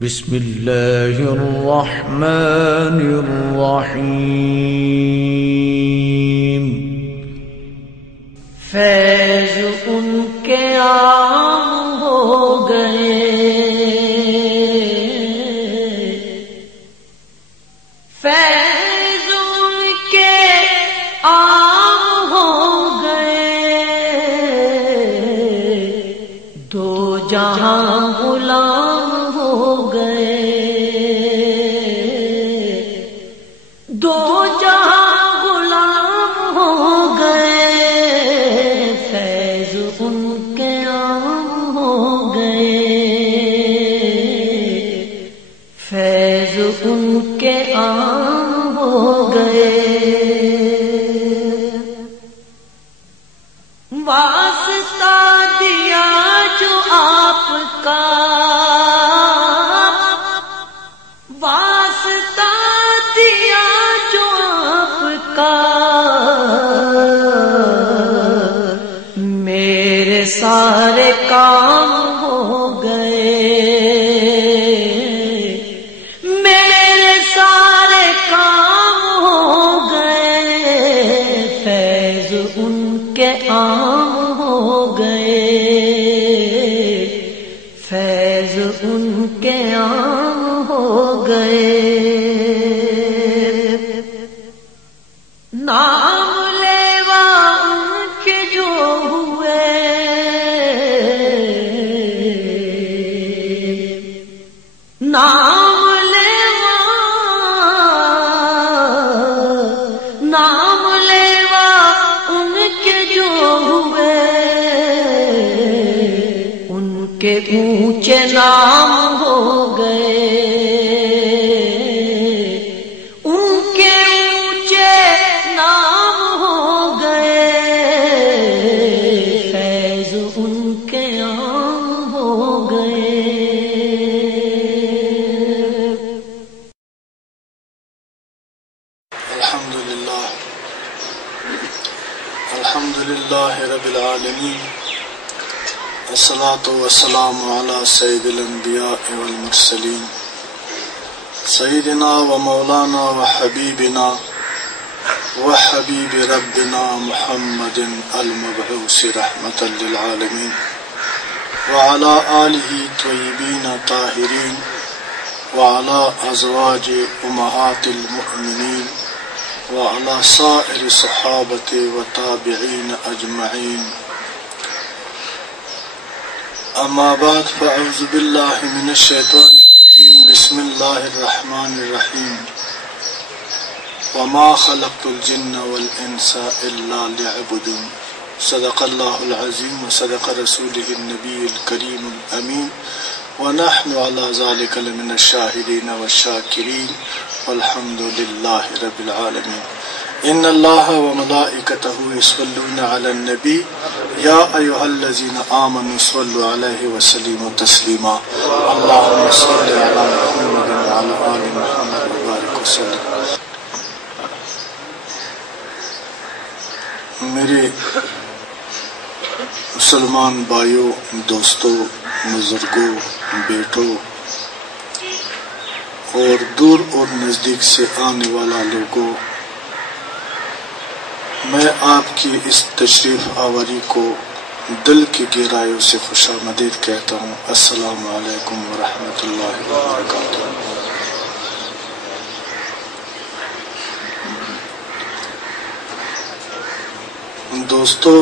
بسم اللہ الرحمن الرحیم۔ فیض ان کے عام ہو گئے، فیض ان کے عام ہو گئے، دو جہاں غلام ہو گئے، دو جہاں غلام ہو گئے، فیض ان کے عام ہو گئے، فیض ان کے عام ہو گئے۔ واسطہ دیا جو آپ کا، واسطہ دیا جو آپ کا، میرے سارے کام ہو گئے، میرے سارے کام ہو گئے، فیض ان کے عام ہو گئے، فیض ان کے عام ہو گئے۔ نام لیوا ان کے جو ہوئے، نام لیوا، نام لیوا ان کے جو ہوئے، ان کے اونچے نام ہو گئے، ان کے اونچے نام ہو گئے، فیض ان کے عام ہو گئے۔ الحمدللہ رب العالمین، الصلاة والسلام علی سید الانبیاء والمرسلین، سیدنا و مولانا و حبیبنا و حبیب ربنا محمد المبعوث رحمة للعالمین، وعلى آلہ طیبین طاہرین، وعلى ازواج امہات المؤمنین، وعلى سائر صحابة وتابعین اجمعین۔ اما بعد، فاعوذ باللہ من الشیطان الرجیم، بسم اللہ الرحمن الرحیم۔ وما خلقت الجن والانس الا ليعبدون، صدق اللہ العظیم وصدق رسولہ النبی الکریم الامین، ونحن على ذلك لمن الشاہدین والشاکرین، والحمد للہ رب العالمین۔ ان اللہ وملائکتہ یصلون علی النبی یا ایھا الذین آمنوا صلوا علیہ وسلموا تسلیما، اللہم صل علی محمد وعلی آل محمد وبارک وسلم۔ میرے مسلمان بھائیوں، دوستوں، بزرگوں، بیٹوں اور دور اور نزدیک سے آنے والا لوگوں، میں آپ کی اس تشریف آوری کو دل کی گہرائیوں سے خوش آمدید کہتا ہوں۔ السلام علیکم ورحمۃ اللہ وبرکاتہ۔ دوستو،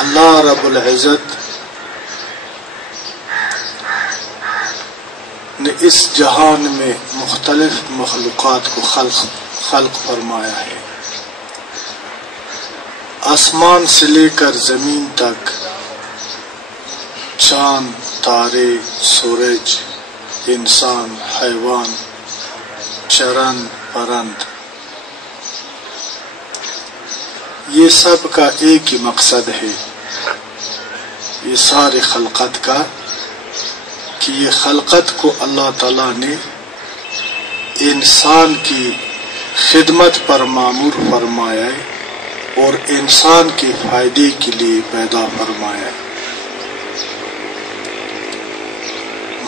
اللہ رب العزت نے اس جہان میں مختلف مخلوقات کو خلق فرمایا ہے۔ آسمان سے لے کر زمین تک، چاند، تارے، سورج، انسان، حیوان، چرند، پرند، یہ سب کا ایک ہی مقصد ہے، یہ ساری خلقت کا، کہ یہ خلقت کو اللہ تعالیٰ نے انسان کی خدمت پر مامور فرمایا ہے اور انسان کے فائدے کے لیے پیدا فرمایا ہے۔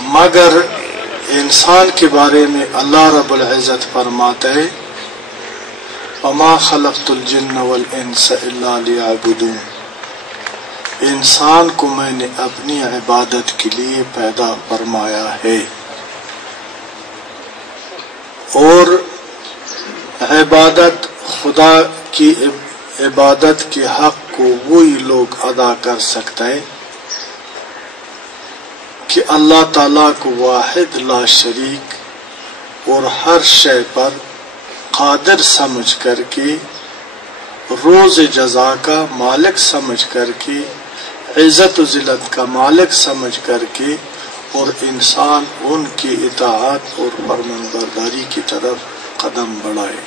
مگر انسان کے بارے میں اللہ رب العزت فرماتے ہیں وما خلقت الجن والانس الا لیعبدون، انسان کو میں نے اپنی عبادت کے لیے پیدا فرمایا ہے، اور عبادت خدا کی عبادت کے حق کو وہی لوگ ادا کر سکتے ہیں کہ اللہ تعالیٰ کو واحد لا شریک اور ہر شے پر قادر سمجھ کر کے، روز جزا کا مالک سمجھ کر کے، عزت و ذلت کا مالک سمجھ کر کے، اور انسان ان کی اطاعت اور فرمانبرداری کی طرف قدم بڑھائے۔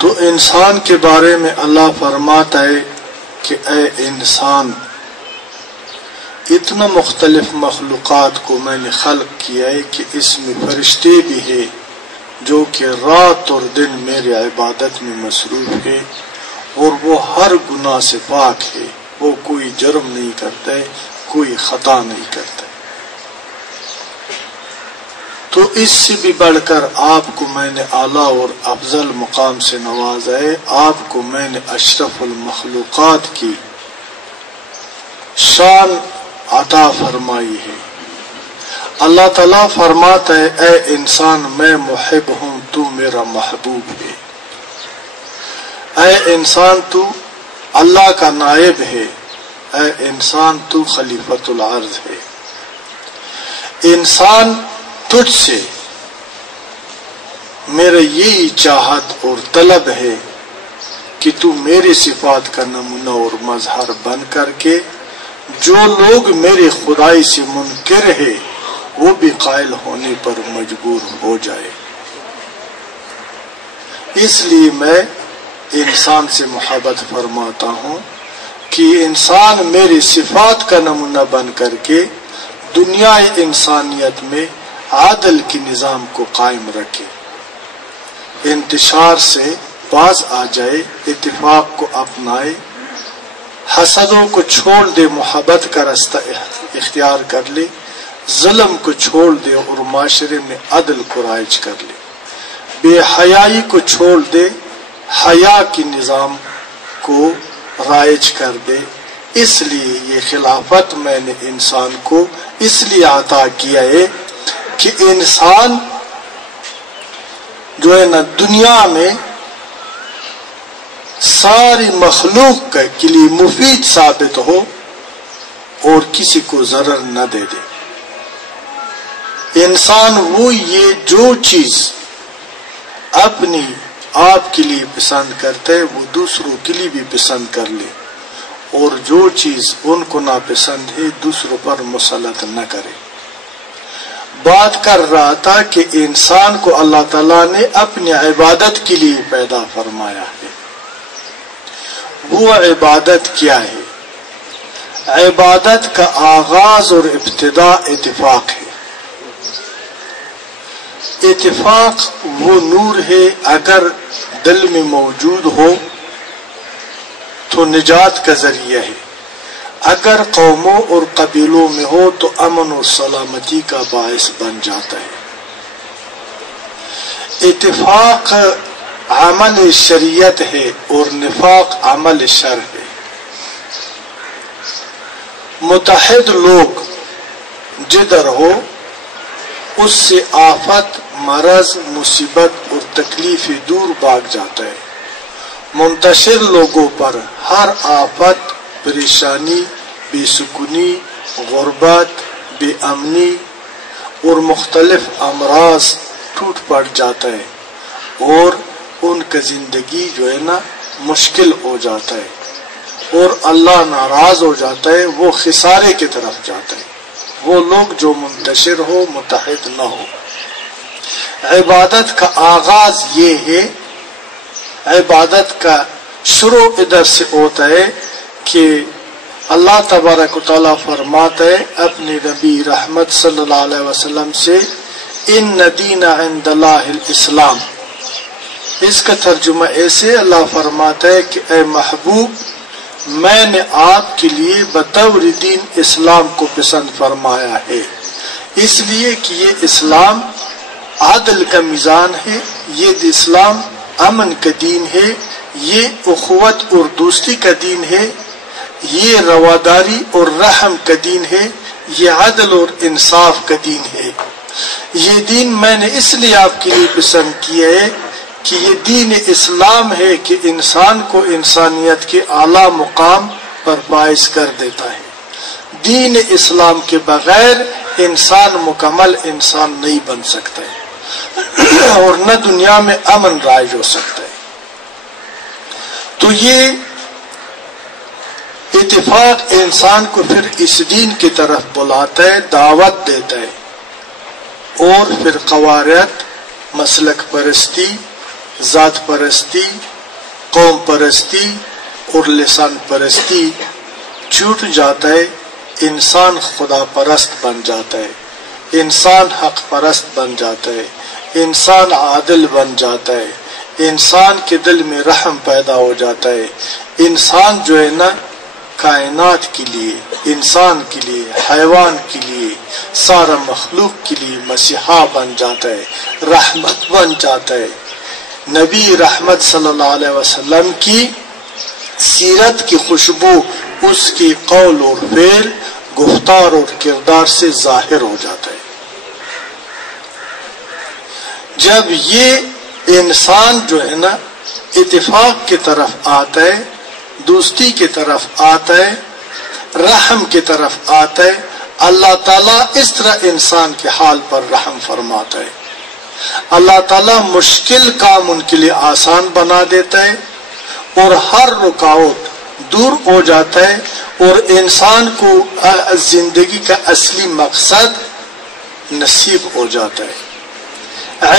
تو انسان کے بارے میں اللہ فرماتا ہے کہ اے انسان، اتنا مختلف مخلوقات کو میں نے خلق کیا ہے کہ اس میں فرشتے بھی ہیں جو کہ رات اور دن میرے عبادت میں مصروف ہے، اور وہ ہر گناہ سے پاک ہے، وہ کوئی جرم نہیں کرتا ہے، کوئی خطا نہیں کرتا ہے۔ تو اس سے بھی بڑھ کر آپ کو میں نے اعلیٰ اور افضل مقام سے نوازا ہے، آپ کو میں نے اشرف المخلوقات کی شان عطا فرمائی ہے۔ اللہ تعالیٰ فرماتا ہے اے انسان میں محب ہوں، تو میرا محبوب ہے۔ اے انسان تو اللہ کا نائب ہے، اے انسان تو خلیفۃ الارض ہے۔ انسان تجھ سے میرے یہی چاہت اور طلب ہے کہ تو میری صفات کا نمونہ اور مظہر بن کر کے جو لوگ میری خدائی سے منکر ہے وہ بھی قائل ہونے پر مجبور ہو جائے۔ اس لیے میں انسان سے محبت فرماتا ہوں کہ انسان میری صفات کا نمونہ بن کر کے دنیا انسانیت میں عدل کے نظام کو قائم رکھے، انتشار سے باز آ جائے، اتفاق کو اپنائے، حسدوں کو چھوڑ دے، محبت کا راستہ اختیار کر لے، ظلم کو چھوڑ دے اور معاشرے میں عدل کو رائج کر لے، بے حیائی کو چھوڑ دے، حیا کے نظام کو رائج کر دے۔ اس لیے یہ خلافت میں نے انسان کو اس لیے عطا کیا ہے کہ انسان جو ہے نا دنیا میں ساری مخلوق کے لیے مفید ثابت ہو اور کسی کو ضرر نہ دے دے۔ انسان وہ یہ جو چیز اپنی آپ کے لیے پسند کرتا ہے وہ دوسروں کے لیے بھی پسند کر لے، اور جو چیز ان کو ناپسند ہے دوسروں پر مسلط نہ کرے۔ بات کر رہا تھا کہ انسان کو اللہ تعالیٰ نے اپنی عبادت کے لیے پیدا فرمایا ہے۔ وہ عبادت کیا ہے؟ عبادت کا آغاز اور ابتدا اتفاق ہے۔ اتفاق وہ نور ہے، اگر دل میں موجود ہو تو نجات کا ذریعہ ہے، اگر قوموں اور قبیلوں میں ہو تو امن اور سلامتی کا باعث بن جاتا ہے۔ اتفاق عمل شریعت ہے اور نفاق عمل شر ہے۔ متحد لوگ جدھر ہو اس سے آفت، مرض، مصیبت اور تکلیف دور بھاگ جاتا ہے۔ منتشر لوگوں پر ہر آفت، پریشانی، بے سکونی، غربت، بے امنی اور مختلف امراض ٹوٹ پڑ جاتا ہے اور ان کا زندگی جو ہے نا مشکل ہو جاتا ہے اور اللہ ناراض ہو جاتا ہے، وہ خسارے کی طرف جاتا ہے۔ وہ لوگ جو منتشر ہو، متحد نہ ہو۔ عبادت کا آغاز یہ ہے، عبادت کا شروع ادھر سے ہوتا ہے کہ اللہ تبارک و تعالیٰ فرماتا ہے اپنے نبی رحمت صلی اللہ علیہ وسلم سے، ان دین عند اللہ الاسلام۔ اس کا ترجمہ ایسے اللہ فرماتا ہے کہ اے محبوب، میں نے آپ کے لیے بطور دین اسلام کو پسند فرمایا ہے، اس لیے کہ یہ اسلام عدل کا میزان ہے، یہ اسلام امن کا دین ہے، یہ اخوت اور دوستی کا دین ہے، یہ رواداری اور رحم کا دین ہے، یہ عدل اور انصاف کا دین ہے۔ یہ دین میں نے اس لیے آپ کے لیے پسند کیا ہے کہ یہ دین اسلام ہے کہ انسان کو انسانیت کے اعلیٰ مقام پر فائز کر دیتا ہے۔ دین اسلام کے بغیر انسان مکمل انسان نہیں بن سکتا ہے اور نہ دنیا میں امن رائج ہو سکتا ہے۔ تو یہ اتفاق انسان کو پھر اس دین کی طرف بلاتا ہے، دعوت دیتا ہے، اور پھر قواریت، مسلک پرستی، ذات پرستی، قوم پرستی اور لسان پرستی چھوٹ جاتا ہے، انسان خدا پرست بن جاتا ہے، انسان حق پرست بن جاتا ہے، انسان عادل بن جاتا ہے، انسان کے دل میں رحم پیدا ہو جاتا ہے، انسان جو ہے نا کائنات کے لیے، انسان کے لیے، حیوان کے لیے، سارا مخلوق کے لیے مسیحا بن جاتا ہے، رحمت بن جاتا ہے۔ نبی رحمت صلی اللہ علیہ وسلم کی سیرت کی خوشبو اس کی قول اور فعل، گفتار اور کردار سے ظاہر ہو جاتا ہے۔ جب یہ انسان جو ہے نا اتفاق کی طرف آتا ہے، دوستی کی طرف آتا ہے، رحم کی طرف آتا ہے، اللہ تعالیٰ اس طرح انسان کے حال پر رحم فرماتا ہے۔ اللہ تعالیٰ مشکل کام ان کے لیے آسان بنا دیتا ہے اور ہر رکاوٹ دور ہو جاتا ہے، اور انسان کو زندگی کا اصلی مقصد نصیب ہو جاتا ہے۔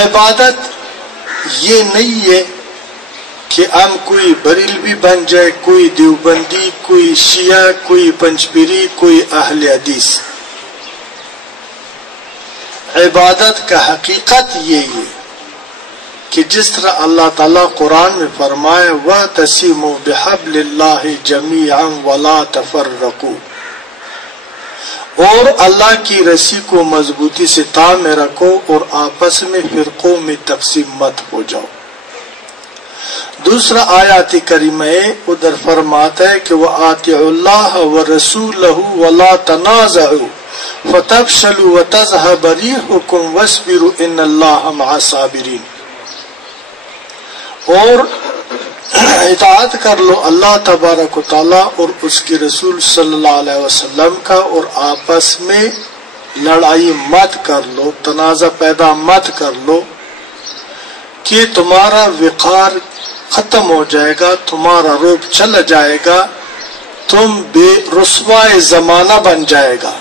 عبادت یہ نہیں ہے کہ ہم کوئی بریلوی بن جائے، کوئی دیوبندی، کوئی شیعہ، کوئی پنجپیری، کوئی اہل حدیث۔ عبادت کا حقیقت یہی ہے کہ جس طرح اللہ تعالیٰ قرآن میں فرمائے وَاعْتَصِمُوا بِحَبْلِ اللَّهِ جَمِيعًا وَلَا تَفَرَّقُوا، اور اللہ کی رسی کو مضبوطی سے تھام میں رکھو اور آپس میں فرقوں میں تقسیم مت ہو جاؤ۔ دوسرا آیات کریمہ ادھر فرماتا ہے کہ وَآتِعُوا اللَّهَ وَرَسُولَهُ وَلَا تَنَازَعُوا فَتَفْشَلُوا وَتَذْهَبَ رِيحُكُمْ وَاصْبِرُوا إِنَّ اللَّهَ مَعَ الصَّابِرِينَ، اور اطاعت کر لو اللہ تبارک و تعالیٰ اور اس کے رسول صلی اللہ علیہ وسلم کا، اور آپس میں لڑائی مت کر لو، تنازع پیدا مت کر لو، کہ تمہارا وقار ختم ہو جائے گا، تمہارا روب چلا جائے گا، تم بے رسوائے زمانہ بن جائے گا،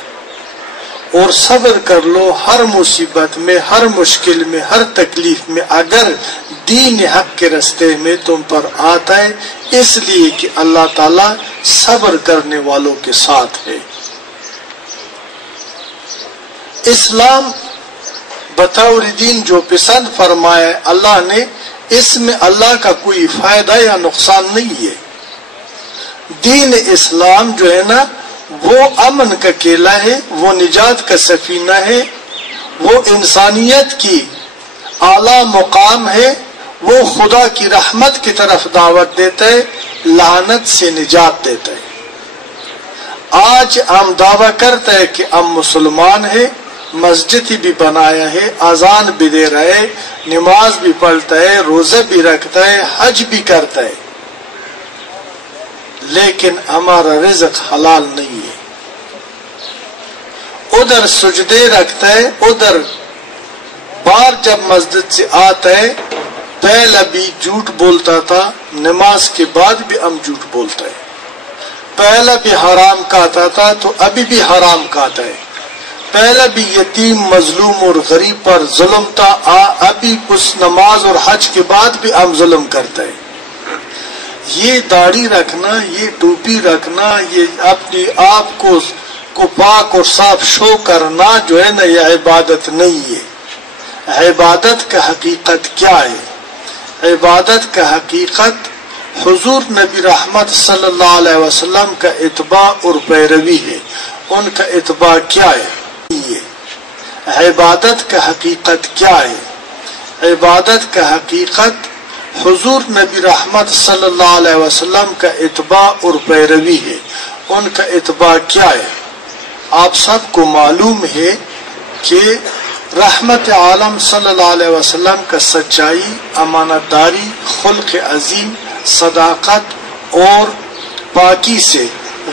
اور صبر کر لو ہر مصیبت میں، ہر مشکل میں، ہر تکلیف میں، اگر دین حق کے راستے میں تم پر آتا ہے، اس لیے کہ اللہ تعالیٰ صبر کرنے والوں کے ساتھ ہے۔ اسلام بطور دین جو پسند فرمایا اللہ نے، اس میں اللہ کا کوئی فائدہ یا نقصان نہیں ہے۔ دین اسلام جو ہے نا وہ امن کا کیلا ہے، وہ نجات کا سفینہ ہے، وہ انسانیت کی اعلیٰ مقام ہے، وہ خدا کی رحمت کی طرف دعوت دیتا ہے، لعنت سے نجات دیتا ہے۔ آج ہم دعویٰ کرتے ہیں کہ ہم مسلمان ہیں، مسجد بھی بنایا ہے، اذان بھی دے رہا ہے، نماز بھی پڑھتا ہے، روزہ بھی رکھتا ہے، حج بھی کرتا ہے، لیکن ہمارا رزق حلال نہیں ہے۔ ادھر سجدے رکھتا ہے، ادھر بار جب مسجد سے آتا ہے پہلا بھی جھوٹ بولتا تھا، نماز کے بعد بھی ہم جھوٹ بولتا ہے، پہلا بھی حرام کھاتا تھا تو ابھی بھی حرام کھاتا ہے، پہلا بھی یتیم مظلوم اور غریب پر ظلم تھا، ابھی اس نماز اور حج کے بعد بھی ہم ظلم کرتا ہے۔ یہ داڑھی رکھنا، یہ ٹوپی رکھنا، یہ اپنے آپ کو پاک اور صاف شو کرنا جو ہے نا، یہ عبادت نہیں ہے۔ عبادت کا حقیقت کیا ہے؟ عبادت کا حقیقت حضور نبی رحمت صلی اللہ علیہ وسلم کا اتباع اور پیروی ہے. ان کا اتباع کیا ہے؟ عبادت کا حقیقت کیا ہے؟ عبادت کا حقیقت حضور نبی رحمت صلی اللہ علیہ وسلم کا اتباع اور پیروی ہے. ان کا اتباع کیا ہے؟ آپ سب کو معلوم ہے کہ رحمت عالم صلی اللہ علیہ وسلم کا سچائی، امانت داری، خلق عظیم، صداقت اور پاکی سے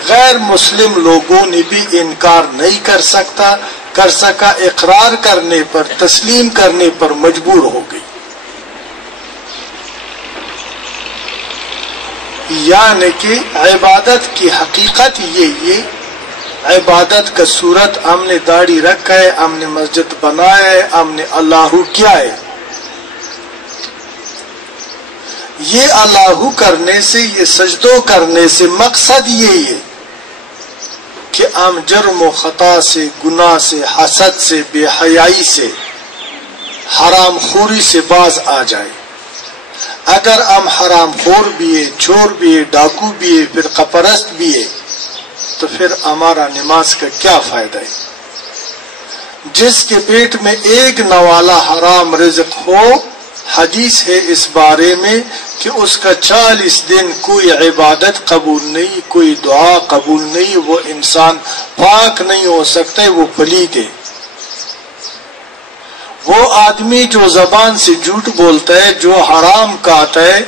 غیر مسلم لوگوں نے بھی انکار نہیں کر سکا، اقرار کرنے پر، تسلیم کرنے پر مجبور ہو گئی. یعنی کہ عبادت کی حقیقت یہ عبادت کا صورت ہم نے داڑھی رکھا ہے، ہم نے مسجد بنایا ہے، ہم نے اللہ کیا ہے. یہ اللہ کرنے سے، یہ سجدوں کرنے سے مقصد یہی ہے کہ ہم جرم و خطا سے، گناہ سے، حسد سے، بے حیائی سے، حرام خوری سے باز آ جائے. اگر ہم حرام خور بھی ہے، چور بھی ہے، ڈاکو بھی ہے، فرقہ پرست بھی ہے، تو پھر ہمارا نماز کا کیا فائدہ ہے؟ جس کے پیٹ میں ایک نوالا حرام رزق ہو، حدیث ہے اس بارے میں کہ اس کا 40 دن کوئی عبادت قبول نہیں، کوئی دعا قبول نہیں، وہ انسان پاک نہیں ہو سکتا، وہ پلید ہے. وہ آدمی جو زبان سے جھوٹ بولتا ہے، جو حرام کہتا ہے،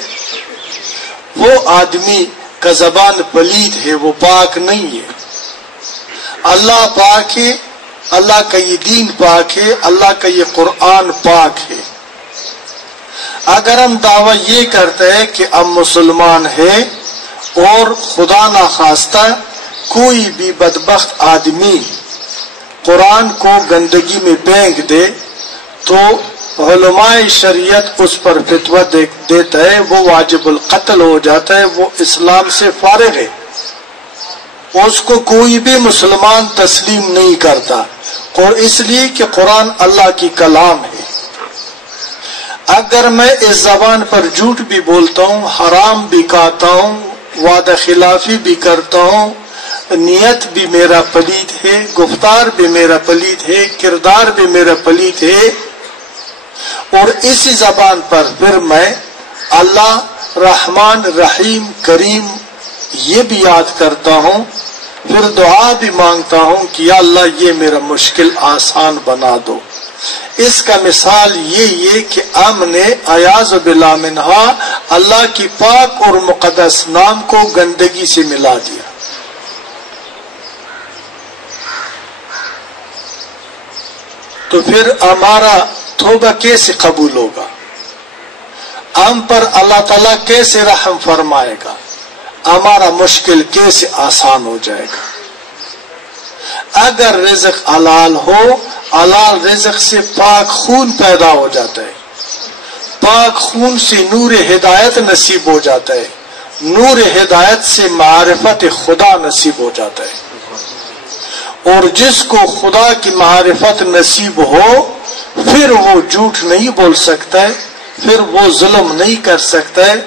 وہ آدمی کا زبان پلید ہے، وہ پاک نہیں ہے. اللہ پاک ہے، اللہ کا یہ دین پاک ہے، اللہ کا یہ قرآن پاک ہے. اگر ہم دعویٰ یہ کرتے ہیں کہ ہم مسلمان ہیں اور خدا نخواستہ کوئی بھی بدبخت آدمی قرآن کو گندگی میں پھینک دے تو علماء شریعت اس پر فتویٰ دیتا ہے، وہ واجب القتل ہو جاتا ہے، وہ اسلام سے فارغ ہے، اس کو کوئی بھی مسلمان تسلیم نہیں کرتا، اور اس لیے کہ قرآن اللہ کی کلام ہے. اگر میں اس زبان پر جھوٹ بھی بولتا ہوں، حرام بھی کھاتا ہوں، وعدہ خلافی بھی کرتا ہوں، نیت بھی میرا پلید ہے، گفتار بھی میرا پلید ہے، کردار بھی میرا پلید ہے، اور اسی زبان پر پھر میں اللہ رحمان رحیم کریم یہ بھی یاد کرتا ہوں، پھر دعا بھی مانگتا ہوں کہ یا اللہ یہ میرا مشکل آسان بنا دو. اس کا مثال یہ کہ ہم نے اعاذ باللہ منہا اللہ کی پاک اور مقدس نام کو گندگی سے ملا دیا. تو پھر ہمارا توبہ کیسے قبول ہوگا؟ ہم پر اللہ تعالیٰ کیسے رحم فرمائے گا؟ ہمارا مشکل کیسے آسان ہو جائے گا؟ اگر رزق حلال ہو، حلال رزق سے پاک خون پیدا ہو جاتا ہے، پاک خون سے نور ہدایت نصیب ہو جاتا ہے، نور ہدایت سے معرفت خدا نصیب ہو جاتا ہے. اور جس کو خدا کی معرفت نصیب ہو پھر وہ جھوٹ نہیں بول سکتا ہے، پھر وہ ظلم نہیں کر سکتا ہے،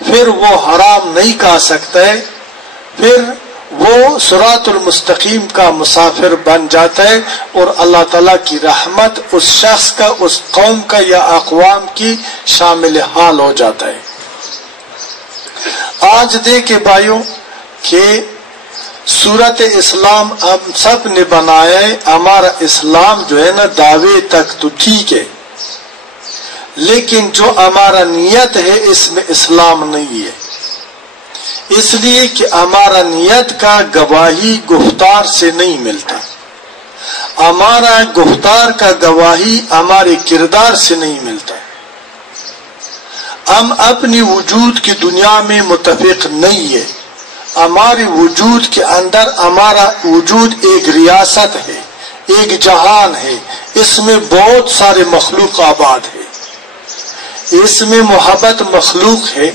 پھر وہ حرام نہیں کھا سکتا ہے، پھر وہ صراط المستقیم کا مسافر بن جاتا ہے، اور اللہ تعالیٰ کی رحمت اس شخص کا، اس قوم کا یا اقوام کی شامل حال ہو جاتا ہے. آج دیکھیں بھائیوں کہ صورت اسلام ہم سب نے بنایا ہے. ہمارا اسلام جو ہے نا دعوے تک تو ٹھیک ہے، لیکن جو ہمارا نیت ہے اس میں اسلام نہیں ہے. اس لیے کہ ہمارا نیت کا گواہی گفتار سے نہیں ملتا، ہمارا گفتار کا گواہی ہمارے کردار سے نہیں ملتا. ہم اپنی وجود کی دنیا میں متفق نہیں ہے. ہمارے وجود کے اندر ہمارا وجود ایک ریاست ہے، ایک جہان ہے، اس میں بہت سارے مخلوق آباد ہے. اس میں محبت مخلوق ہے،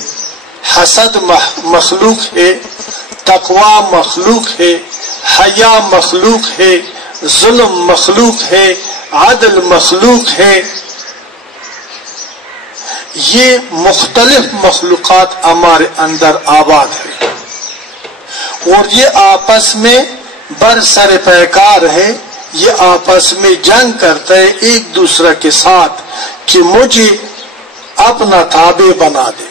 حسد مخلوق ہے، تقوی مخلوق ہے، حیا مخلوق ہے، ظلم مخلوق ہے، عدل مخلوق ہے. یہ مختلف مخلوقات ہمارے اندر آباد ہے اور یہ آپس میں برسر پیکار ہے، یہ آپس میں جنگ کرتا ہے ایک دوسرے کے ساتھ کہ مجھے اپنا تابع بنا دے۔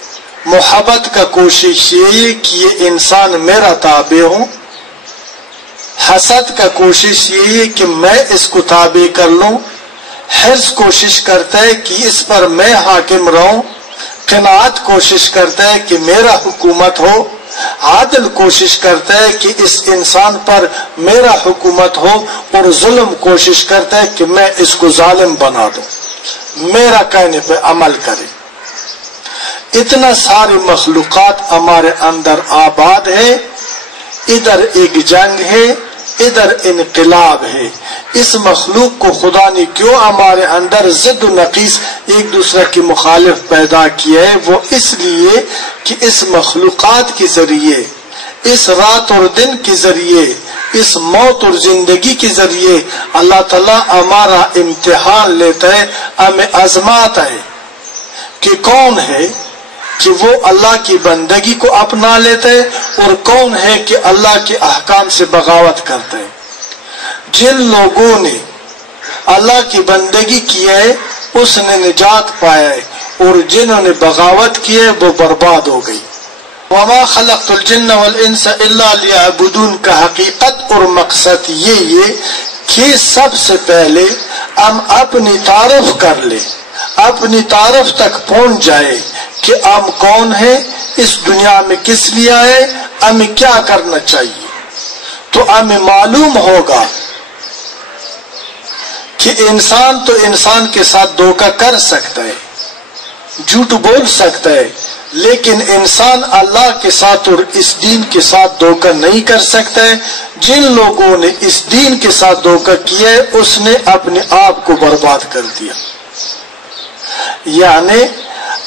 محبت کا کوشش یہ کہ یہ انسان میرا تابع ہوں، حسد کا کوشش یہ ہے کہ میں اس کو تابع کر لوں، حرص کوشش کرتا ہے کہ اس پر میں حاکم رہوں، قناعت کوشش کرتا ہے کہ میرا حکومت ہو، عادل کوشش کرتا ہے کہ اس انسان پر میرا حکومت ہو، اور ظلم کوشش کرتا ہے کہ میں اس کو ظالم بنا دوں، میرا کہنے پہ عمل کرے۔ اتنا سارے مخلوقات ہمارے اندر آباد ہے، ادھر ایک جنگ ہے، ادھر انقلاب ہے۔ اس مخلوق کو خدا نے کیوں ہمارے اندر ضد و نقیص ایک دوسرے کے مخالف پیدا کیا ہے؟ وہ اس لیے کہ اس مخلوقات کے ذریعے، اس رات اور دن کے ذریعے، اس موت اور زندگی کے ذریعے اللہ تعالیٰ ہمارا امتحان لیتا ہے، ہمیں آزماتا ہے کہ کون ہے کہ وہ اللہ کی بندگی کو اپنا لیتا ہے اور کون ہے کہ اللہ کے احکام سے بغاوت کرتا ہے۔ جن لوگوں نے اللہ کی بندگی کی ہے اس نے نجات پایا ہے، اور جنہوں نے بغاوت کی ہے وہ برباد ہو گئی۔ وما خلقت الجن والانس الا ليعبدون کا حقیقت اور مقصد یہ ہے کہ سب سے پہلے ہم اپنی تعارف کر لیں، اپنی تعارف تک پہنچ جائے کہ ہم کون ہیں، اس دنیا میں کس لیے آئے، ہمیں کیا کرنا چاہیے۔ تو ہمیں معلوم ہوگا کہ انسان تو انسان کے ساتھ دھوکہ کر سکتا ہے، جھوٹ بول سکتا ہے، لیکن انسان اللہ کے ساتھ اور اس دین کے ساتھ دھوکہ نہیں کر سکتا ہے۔ جن لوگوں نے اس دین کے ساتھ دھوکہ کیا ہے اس نے اپنے آپ کو برباد کر دیا۔ یعنی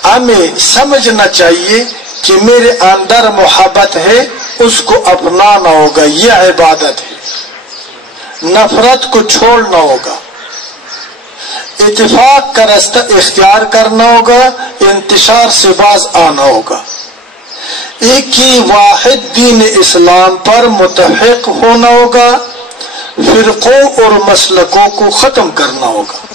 ہمیں سمجھنا چاہیے کہ میرے اندر محبت ہے، اس کو اپنانا ہوگا، یہ عبادت ہے۔ نفرت کو چھوڑنا ہوگا، اتفاق کا راستہ اختیار کرنا ہوگا، انتشار سے باز آنا ہوگا، ایک ہی واحد دین اسلام پر متفق ہونا ہوگا، فرقوں اور مسلکوں کو ختم کرنا ہوگا،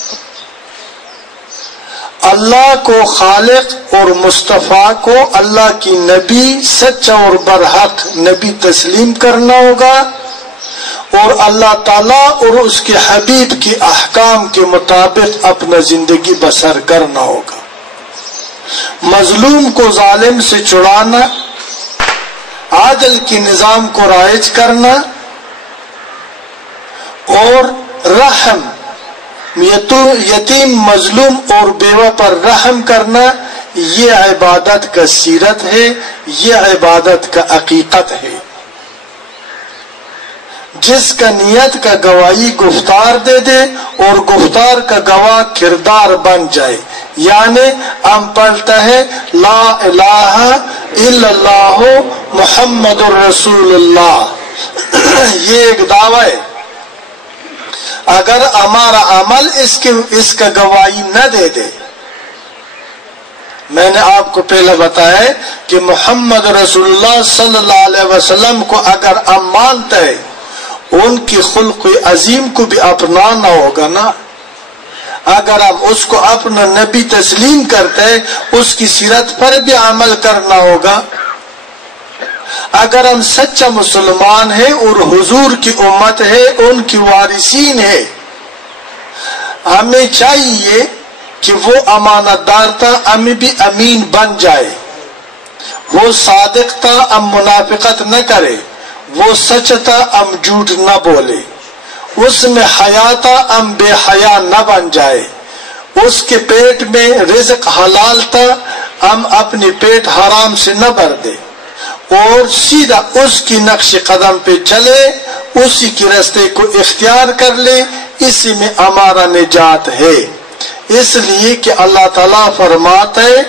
اللہ کو خالق اور مصطفیٰ کو اللہ کی نبی سچا اور برحق نبی تسلیم کرنا ہوگا، اور اللہ تعالیٰ اور اس کے حبیب کے احکام کے مطابق اپنا زندگی بسر کرنا ہوگا۔ مظلوم کو ظالم سے چھڑانا، عادل کے نظام کو رائج کرنا، اور رحم یتیم مظلوم اور بیوہ پر رحم کرنا، یہ عبادت کا سیرت ہے، یہ عبادت کا حقیقت ہے۔ جس کا نیت کا گواہی گفتار دے دے اور گفتار کا گواہ کردار بن جائے، یعنی ہم پڑھتا ہے لا الہ الا اللہ محمد الرسول اللہ، یہ ایک دعویٰ ہے۔ اگر ہمارا عمل اس کا گواہی نہ دے دے، میں نے آپ کو پہلے بتایا کہ محمد رسول اللہ صلی اللہ علیہ وسلم کو اگر ہم مانتے ہیں، ان کی خلق عظیم کو بھی اپنانا ہوگا نا۔ اگر ہم اس کو اپنا نبی تسلیم کرتے ہیں، اس کی سیرت پر بھی عمل کرنا ہوگا۔ اگر ہم سچا مسلمان ہیں اور حضور کی امت ہے، ان کی وارثین ہے، ہمیں چاہیے کہ وہ امانت دار تھا، ہمیں بھی امین بن جائے، وہ صادق تھا، ہم منافقت نہ کرے، وہ سچ تھا، ہم جھوٹ نہ بولے، اس میں حیا تھا، ہم بے حیا نہ بن جائے، اس کے پیٹ میں رزق حلال تھا، ہم اپنے پیٹ حرام سے نہ بھر دے، اور سیدھا اس کی نقش قدم پہ چلے، اسی کے راستے کو اختیار کر لے، اسی میں ہمارا نجات ہے۔ اس لیے کہ اللہ تعالیٰ فرماتا ہے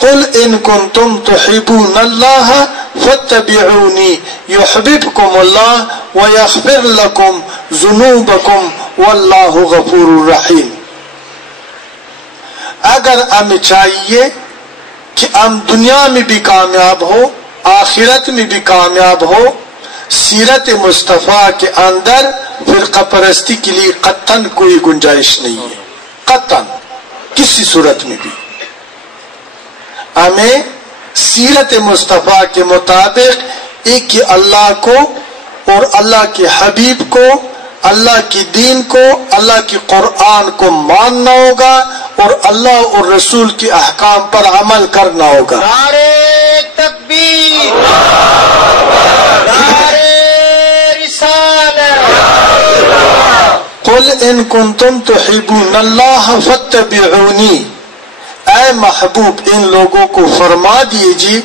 قل ان کنتم تحبون اللہ فاتبعونی یحببکم اللہ ویغفر لکم ذنوبکم واللہ غفور رحیم۔ اگر ہمیں چاہیے کہ ہم دنیا میں بھی کامیاب ہو آخرت میں بھی کامیاب ہو، سیرت مصطفیٰ کے اندر فرقہ پرستی کے لیے قطعاً کوئی گنجائش نہیں ہے، قطعاً کسی صورت میں بھی۔ ہمیں سیرت مصطفیٰ کے مطابق ایک ہی اللہ کو اور اللہ کے حبیب کو، اللہ کی دین کو، اللہ کی قرآن کو ماننا ہوگا اور اللہ اور رسول کے احکام پر عمل کرنا ہوگا۔ نعرے تکبیر، نعرے رسالت۔ قل ان کنتم تحبون اللہ فاتبعونی، اے محبوب ان لوگوں کو فرما دیجیے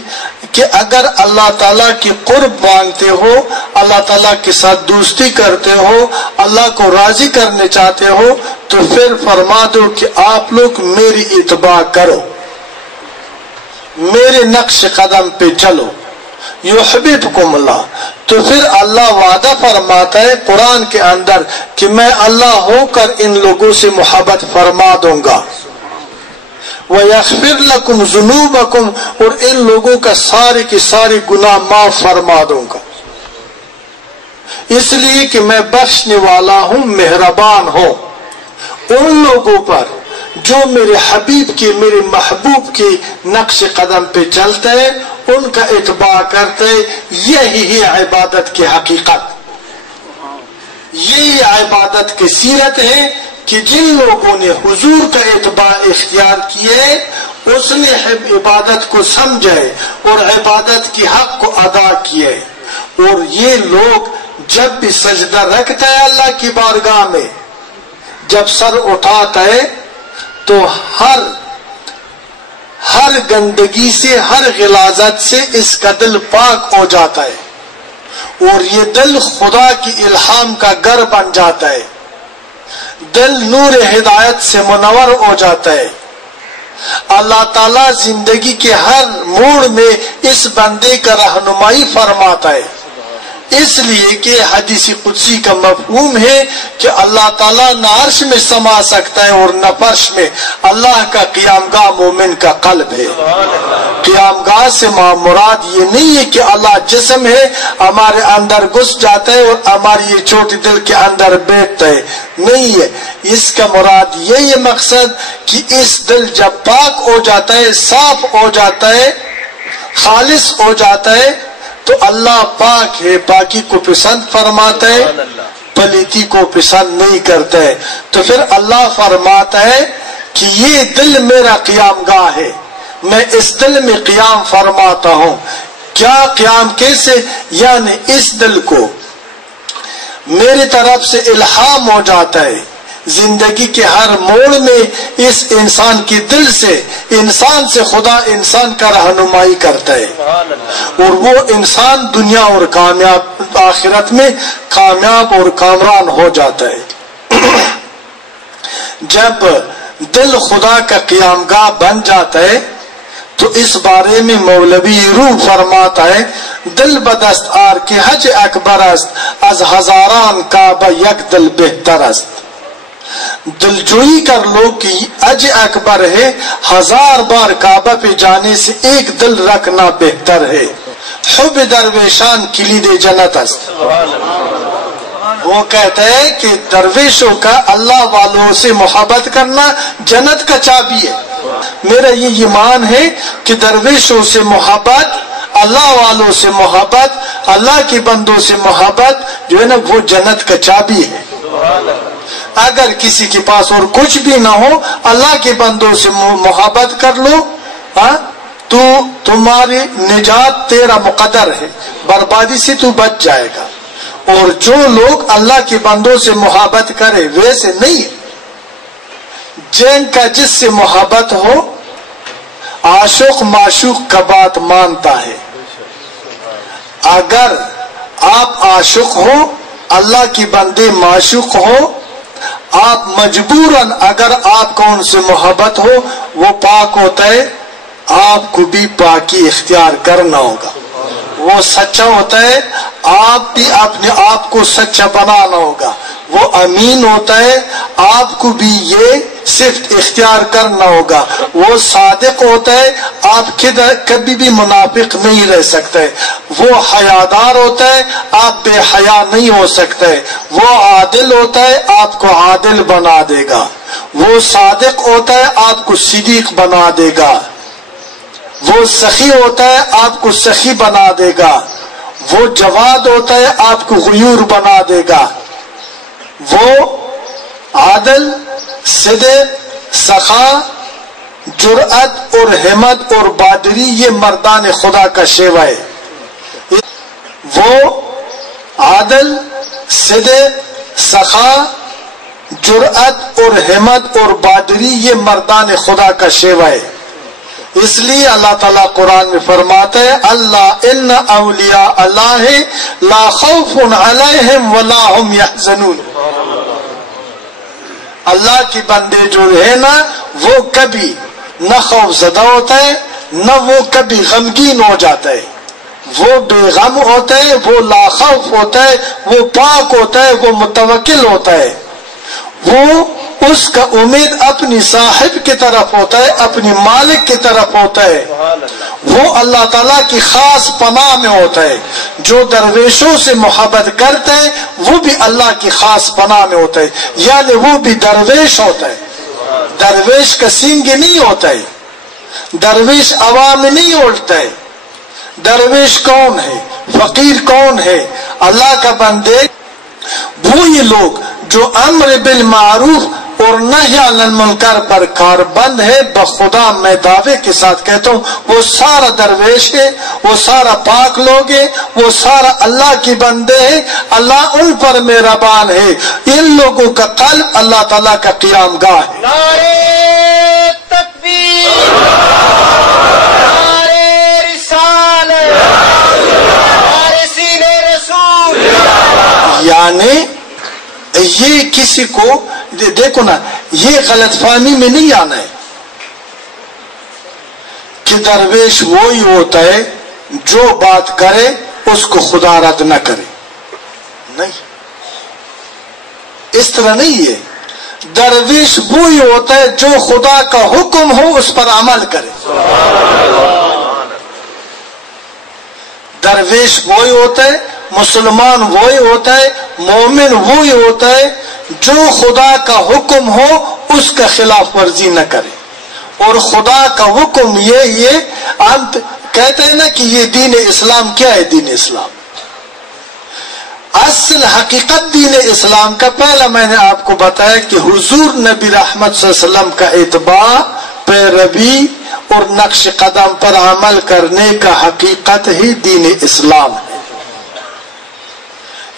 کہ اگر اللہ تعالیٰ کی قرب مانگتے ہو، اللہ تعالیٰ کے ساتھ دوستی کرتے ہو، اللہ کو راضی کرنے چاہتے ہو، تو پھر فرما دو کہ آپ لوگ میری اتباع کرو، میرے نقش قدم پہ چلو، یحببکم اللہ۔ تو پھر اللہ وعدہ فرماتا ہے قرآن کے اندر کہ میں اللہ ہو کر ان لوگوں سے محبت فرما دوں گا، وَيَغْفِرْ لَكُمْ ذُنُوبَكُمْ، اور ان لوگوں کا سارے کے سارے گناہ معاف فرما دوں گا، اس لیے کہ میں بخشنے والا ہوں، مہربان ہوں ان لوگوں پر جو میرے حبیب کے، میرے محبوب کے نقش قدم پہ چلتے ہیں، ان کا اتباع کرتے ہیں۔ یہی ہے عبادت کی حقیقت، یہی عبادت کی سیرت ہے کہ جن لوگوں نے حضور کا اتباع اختیار کیے، اس نے عبادت کو سمجھے اور عبادت کی حق کو ادا کیے، اور یہ لوگ جب بھی سجدہ رکھتا ہے اللہ کی بارگاہ میں، جب سر اٹھاتا ہے تو ہر گندگی سے، ہر غلاظت سے اس کا دل پاک ہو جاتا ہے، اور یہ دل خدا کی الہام کا گھر بن جاتا ہے، دل نور ہدایت سے منور ہو جاتا ہے۔ اللہ تعالیٰ زندگی کے ہر موڑ میں اس بندے کا رہنمائی فرماتا ہے، اس لیے کہ حدیث قدسی کا مفہوم ہے کہ اللہ تعالیٰ نہ عرش میں سما سکتا ہے اور نہ فرش میں، اللہ کا قیام گاہ مومن کا قلب ہے۔ قیام گاہ سے مراد یہ نہیں ہے کہ اللہ جسم ہے، ہمارے اندر گھس جاتا ہے اور ہماری یہ چھوٹی دل کے اندر بیٹھتا ہے، نہیں ہے۔ اس کا مراد یہی مقصد کہ اس دل جب پاک ہو جاتا ہے، صاف ہو جاتا ہے، خالص ہو جاتا ہے، تو اللہ پاک ہے، پاکی کو پسند فرماتا ہے، پلیتی کو پسند نہیں کرتا ہے۔ تو پھر اللہ فرماتا ہے کہ یہ دل میرا قیام گاہ ہے، میں اس دل میں قیام فرماتا ہوں۔ کیا قیام کیسے؟ یعنی اس دل کو میری طرف سے الہام ہو جاتا ہے، زندگی کے ہر موڑ میں اس انسان کے دل سے، انسان سے خدا انسان کا رہنمائی کرتا ہے، اور وہ انسان دنیا اور کامیاب، آخرت میں کامیاب اور کامران ہو جاتا ہے۔ جب دل خدا کا قیام گاہ بن جاتا ہے تو اس بارے میں مولوی روح فرماتا ہے، دل بدست آر کے حج اکبر است، از ہزاران کعبہ یک دل بہتر است۔ دل جوئی کر لو کہ حج اکبر ہے، 1000 بار کعبہ پہ جانے سے ایک دل رکھنا بہتر ہے۔ حب درویشان کلید جنت است۔ وہ کہتا ہے کہ درویشوں کا اللہ والوں سے محبت کرنا جنت کا چابی ہے۔ میرا یہ ایمان ہے کہ درویشوں سے محبت، اللہ والوں سے محبت، اللہ کے بندوں سے محبت جو ہے نا، وہ جنت کا چابی ہے۔ اگر کسی کے پاس اور کچھ بھی نہ ہو، اللہ کے بندوں سے محبت کر لو، تو تمہاری نجات تیرا مقدر ہے، بربادی سے تو بچ جائے گا۔ اور جو لوگ اللہ کے بندوں سے محبت کرے ویسے نہیں، جن کا جس سے محبت ہو، عاشق معشوق کا بات مانتا ہے۔ اگر آپ عاشق ہو، اللہ کی بندے معشوق ہو، آپ مجبوراً اگر آپ کو ان سے محبت ہو، وہ پاک ہوتا ہے، آپ کو بھی پاکی اختیار کرنا ہوگا۔ وہ سچا ہوتا ہے، آپ بھی اپنے آپ کو سچا بنانا ہوگا. وہ امین ہوتا ہے، آپ کو بھی یہ صفت اختیار کرنا ہوگا. وہ صادق ہوتا ہے، آپ کبھی بھی منافق نہیں رہ سکتے. وہ حیادار ہوتا ہے، آپ بے حیا نہیں ہو سکتے. وہ عادل ہوتا ہے، آپ کو عادل بنا دے گا. وہ صادق ہوتا ہے، آپ کو صدیق بنا دے گا. وہ سخی ہوتا ہے، آپ کو سخی بنا دے گا. وہ جواد ہوتا ہے، آپ کو غیور بنا دے گا. وہ عادل، صدق، سخا، جرأت اور ہمت اور بہادری یہ مردان خدا کا شیوا ہے. وہ عادل، صدق، سخا، جرأت اور ہمت اور بہادری یہ مردان خدا کا شیوا ہے. اس لیے اللہ تعالیٰ قرآن میں فرماتا ہے اللہ ان اولیاء اللہ لا خوف علیہم ولا هم یحزنون. اللہ کے بندے جو ہے نا وہ کبھی نہ خوف زدہ ہوتا ہے نہ وہ کبھی غمگین ہو جاتا ہے. وہ بے غم ہوتا ہے، وہ لا خوف ہوتا ہے، وہ پاک ہوتا ہے، وہ متوکل ہوتا ہے. وہ اس کا امید اپنی صاحب کی طرف ہوتا ہے، اپنی مالک کی طرف ہوتا ہے. وہ اللہ تعالیٰ کی خاص پناہ میں ہوتا ہے. جو درویشوں سے محبت کرتا ہے وہ بھی اللہ کی خاص پناہ میں ہوتا ہے. یعنی وہ بھی درویش ہوتا ہے. درویش کا سینگ نہیں ہوتا ہے، درویش عوام میں نہیں اٹھتا ہے. درویش کون ہے؟ فقیر کون ہے؟ اللہ کا بندے وہ یہ لوگ جو امر بالمعروف اور نہی عن المنکر پر کاربند ہے. بخدا میں دعوے کے ساتھ کہتا ہوں وہ سارا درویش ہے، وہ سارا پاک لوگ ہے، وہ سارا اللہ کی بندے ہے. اللہ ان پر مہربان ہے. ان لوگوں کا قلب اللہ تعالیٰ کا قیام گاہ ہے. نعرے تکبیر، نعرے رسالت، نعرے سینے رسول. یعنی یہ کسی کو دیکھو نا، یہ غلط فہمی میں نہیں آنا ہے کہ درویش وہی ہوتا ہے جو بات کرے اس کو خدا رد نہ کرے. نہیں، اس طرح نہیں ہے. درویش وہی ہوتا ہے جو خدا کا حکم ہو اس پر عمل کرے. درویش وہی ہوتا ہے، مسلمان وہی ہوتا ہے، مومن وہی ہوتا ہے جو خدا کا حکم ہو اس کا خلاف ورزی نہ کرے. اور خدا کا حکم یہ ہم کہتے ہیں نا کہ یہ دین اسلام کیا ہے. دین اسلام اصل حقیقت دین اسلام کا پہلا میں نے آپ کو بتایا کہ حضور نبی رحمت صلی اللہ علیہ وسلم کا اتباع، پیروی اور نقش قدم پر عمل کرنے کا حقیقت ہی دین اسلام ہے.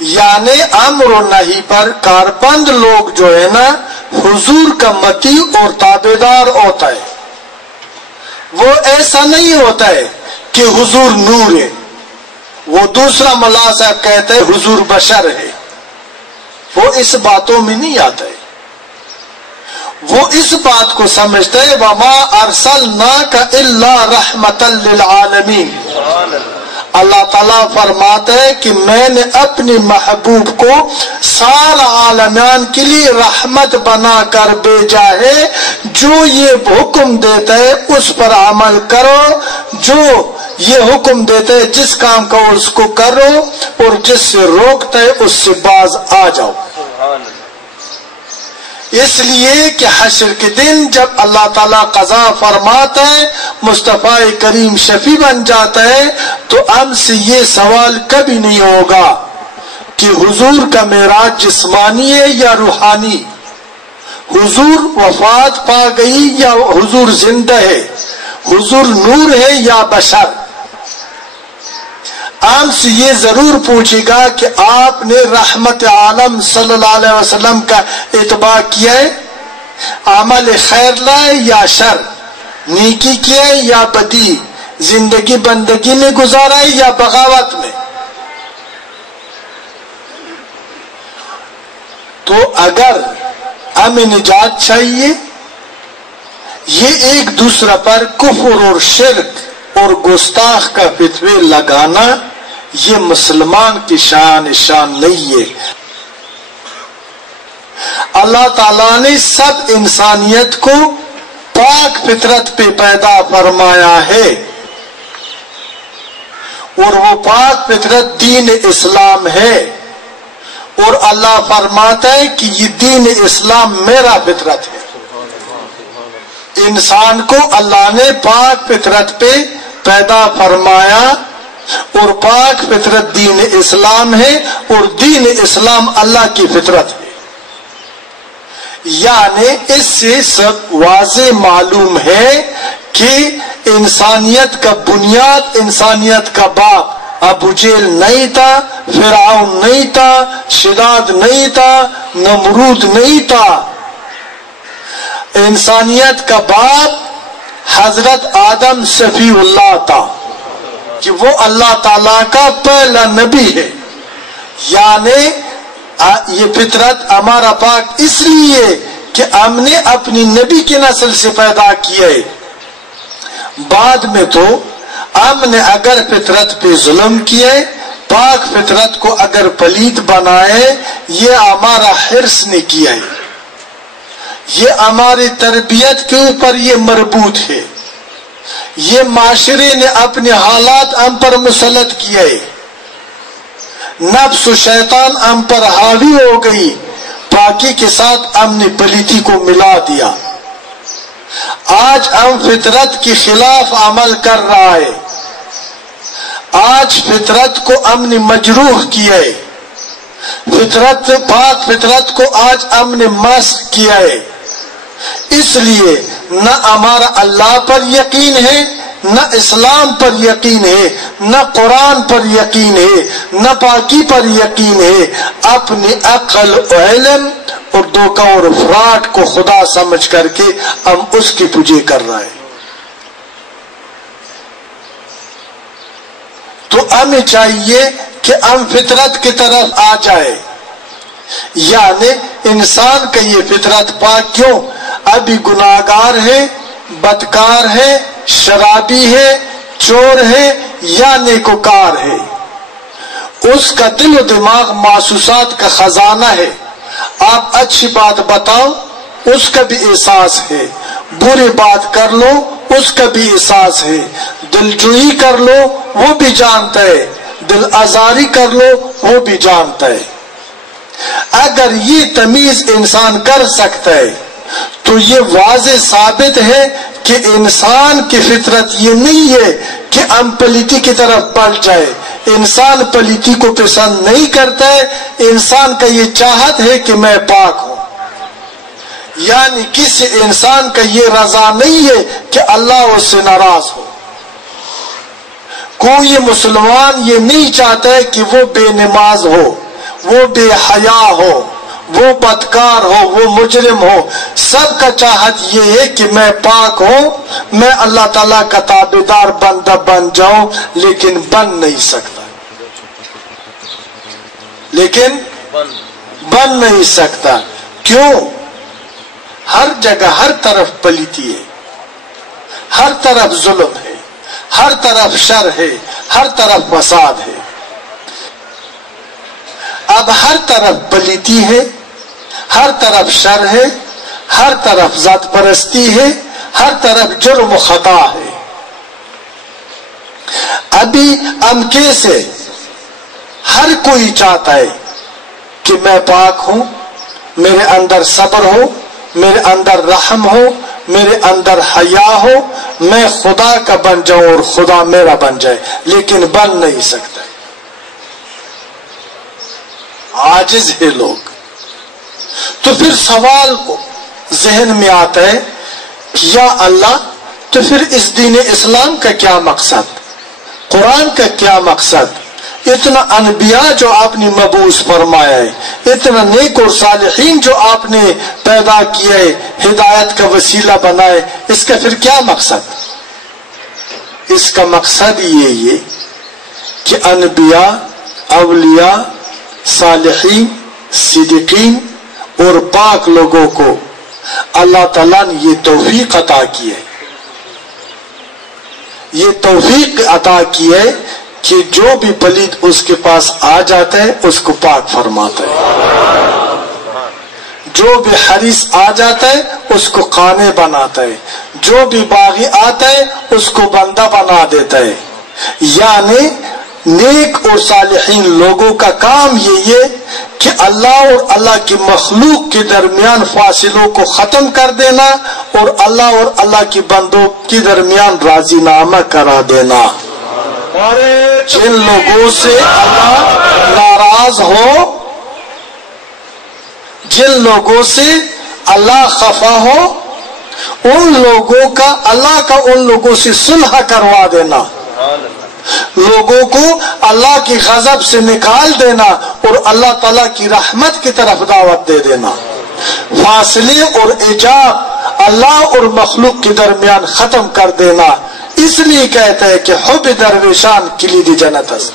یعنی امر و نہی پر کاربند لوگ جو ہے نا حضور کا مطیع اور تابعدار ہوتا ہے. وہ ایسا نہیں ہوتا ہے کہ حضور نور ہے. وہ دوسرا ملا صاحب کہتے ہیں حضور بشر ہے. وہ اس باتوں میں نہیں آتا ہے. وہ اس بات کو سمجھتے ہیں وَمَا أَرْسَلْنَاكَ إِلَّا رَحْمَةً لِلْعَالَمِينَ. اللہ تعالیٰ فرماتا ہے کہ میں نے اپنے محبوب کو سارا عالمان کے لیے رحمت بنا کر بھیجا ہے. جو یہ حکم دیتا ہے اس پر عمل کرو، جو یہ حکم دیتا ہے جس کام کا اس کو کرو، اور جس سے روکتا ہے اس سے باز آ جاؤ. اس لیے کہ حشر کے دن جب اللہ تعالیٰ قضا فرماتا ہے، مصطفیٰ کریم شفیع بن جاتا ہے، تو ہم سے یہ سوال کبھی نہیں ہوگا کہ حضور کا معراج جسمانی ہے یا روحانی، حضور وفات پا گئی یا حضور زندہ ہے، حضور نور ہے یا بشر. ہم سے یہ ضرور پوچھے گا کہ آپ نے رحمت عالم صلی اللہ علیہ وسلم کا اتباع کیا ہے، عمل خیر لائے یا شر، نیکی کیا ہے یا بدی، زندگی بندگی میں گزارا ہے یا بغاوت میں. تو اگر ہمیں نجات چاہیے، یہ ایک دوسرے پر کفر اور شرک اور گستاخ کا فتوے لگانا یہ مسلمان کی شان نہیں ہے. اللہ تعالیٰ نے سب انسانیت کو پاک فطرت پہ پیدا فرمایا ہے، اور وہ پاک فطرت دین اسلام ہے. اور اللہ فرماتا ہے کہ یہ دین اسلام میرا فطرت ہے. انسان کو اللہ نے پاک فطرت پہ پیدا فرمایا، اور پاک فطرت دین اسلام ہے، اور دین اسلام اللہ کی فطرت ہے. یعنی اس سے سب واضح معلوم ہے کہ انسانیت کا بنیاد، انسانیت کا باپ ابو جہل نہیں تھا، فرعون نہیں تھا، شداد نہیں تھا، نمرود نہیں تھا. انسانیت کا باپ حضرت آدم صفی اللہ تھا کہ وہ اللہ تعالیٰ کا پہلا نبی ہے. یعنی یہ فطرت ہمارا پاک اس لیے کہ ہم نے اپنی نبی کی نسل سے پیدا کیے. بعد میں تو ہم نے اگر فطرت پہ ظلم کیے، پاک فطرت کو اگر پلید بنائے، یہ ہمارا حرص نے کیا ہے، یہ ہماری تربیت کے اوپر یہ مربوط ہے. یہ معاشرے نے اپنے حالات ہم پر مسلط کیے، نفس و شیطان ہم پر حاوی ہو گئی، پاکی کے ساتھ ہم نے پلیتی کو ملا دیا. آج ہم فطرت کے خلاف عمل کر رہا ہے، آج فطرت کو ہم نے مجروح کیا ہے، فطرت پاک فطرت کو آج ہم نے مسخ کیا ہے. اس لیے نہ ہمارا اللہ پر یقین ہے، نہ اسلام پر یقین ہے، نہ قرآن پر یقین ہے، نہ پاکی پر یقین ہے. اپنی عقل و علم اور دھوکہ اور فراڈ کو خدا سمجھ کر کے ہم اس کی پوجا کر رہے ہیں. تو ہمیں چاہیے کہ ہم فطرت کی طرف آ جائے. یعنی انسان کا یہ فطرت پاک کیوں؟ ابھی گناہگار ہے، بدکار ہے، شرابی ہے، چور ہے یا نیکوکار ہے، اس کا دل و دماغ محسوسات کا خزانہ ہے. آپ اچھی بات بتاؤ، اس کا بھی احساس ہے، بری بات کر لو، اس کا بھی احساس ہے، دلجوئی کر لو وہ بھی جانتا ہے، دل آزاری کر لو وہ بھی جانتا ہے. اگر یہ تمیز انسان کر سکتا ہے تو یہ واضح ثابت ہے کہ انسان کی فطرت یہ نہیں ہے کہ ہم پلیتی کی طرف بڑھ جائے. انسان پلیتی کو پسند نہیں کرتا ہے، انسان کا یہ چاہت ہے کہ میں پاک ہوں. یعنی کسی انسان کا یہ رضا نہیں ہے کہ اللہ اس سے ناراض ہو. کوئی مسلمان یہ نہیں چاہتا ہے کہ وہ بے نماز ہو، وہ بے حیا ہو، وہ بدکار ہو، وہ مجرم ہو. سب کا چاہت یہ ہے کہ میں پاک ہوں، میں اللہ تعالیٰ کا تابعدار بندہ بن جاؤں، لیکن بن نہیں سکتا. لیکن بن نہیں سکتا. کیوں؟ ہر جگہ ہر طرف پلیتی ہے، ہر طرف ظلم ہے، ہر طرف شر ہے، ہر طرف فساد ہے. اب ہر طرف پلیتی ہے، ہر طرف شر ہے، ہر طرف ذات پرستی ہے، ہر طرف جرم و خطا ہے. ابھی ہم کیسے؟ ہر کوئی چاہتا ہے کہ میں پاک ہوں، میرے اندر صبر ہو، میرے اندر رحم ہو، میرے اندر حیا ہو، میں خدا کا بن جاؤں اور خدا میرا بن جائے، لیکن بن نہیں سکتا. عاجز ہے لوگ. تو پھر سوال ذہن میں آتا ہے کہ یا اللہ، تو پھر اس دین اسلام کا کیا مقصد، قرآن کا کیا مقصد؟ اتنا انبیاء جو آپ نے مبعوث فرمایا ہے، اتنا نیک اور صالحین جو آپ نے پیدا کیا ہے، ہدایت کا وسیلہ بنائے، اس کا پھر کیا مقصد؟ اس کا مقصد یہ ہے کہ انبیاء، اولیاء، صالحین، صدیقین اور پاک لوگوں کو اللہ تعالیٰ نے یہ توفیق عطا کی ہے، یہ توفیق عطا کی ہے کہ جو بھی پلید اس کے پاس آ جاتا ہے اس کو پاک فرماتا ہے، جو بھی حریص آ جاتا ہے اس کو قانع بناتا ہے، جو بھی باغی آتا ہے اس کو بندہ بنا دیتا ہے۔ یعنی نیک اور صالحین لوگوں کا کام یہ ہے کہ اللہ اور اللہ کی مخلوق کے درمیان فاصلوں کو ختم کر دینا اور اللہ اور اللہ کی بندوں کے درمیان راضی نامہ کرا دینا۔ جن لوگوں سے اللہ ناراض ہو، جن لوگوں سے اللہ خفا ہو، ان لوگوں کا اللہ کا ان لوگوں سے صلح کروا دینا، لوگوں کو اللہ کی غضب سے نکال دینا اور اللہ تعالیٰ کی رحمت کی طرف دعوت دے دینا، فاصلے اور ایجاب اللہ اور مخلوق کے درمیان ختم کر دینا۔ اس لیے کہتا ہے کہ حب درویشان کلید جنت است۔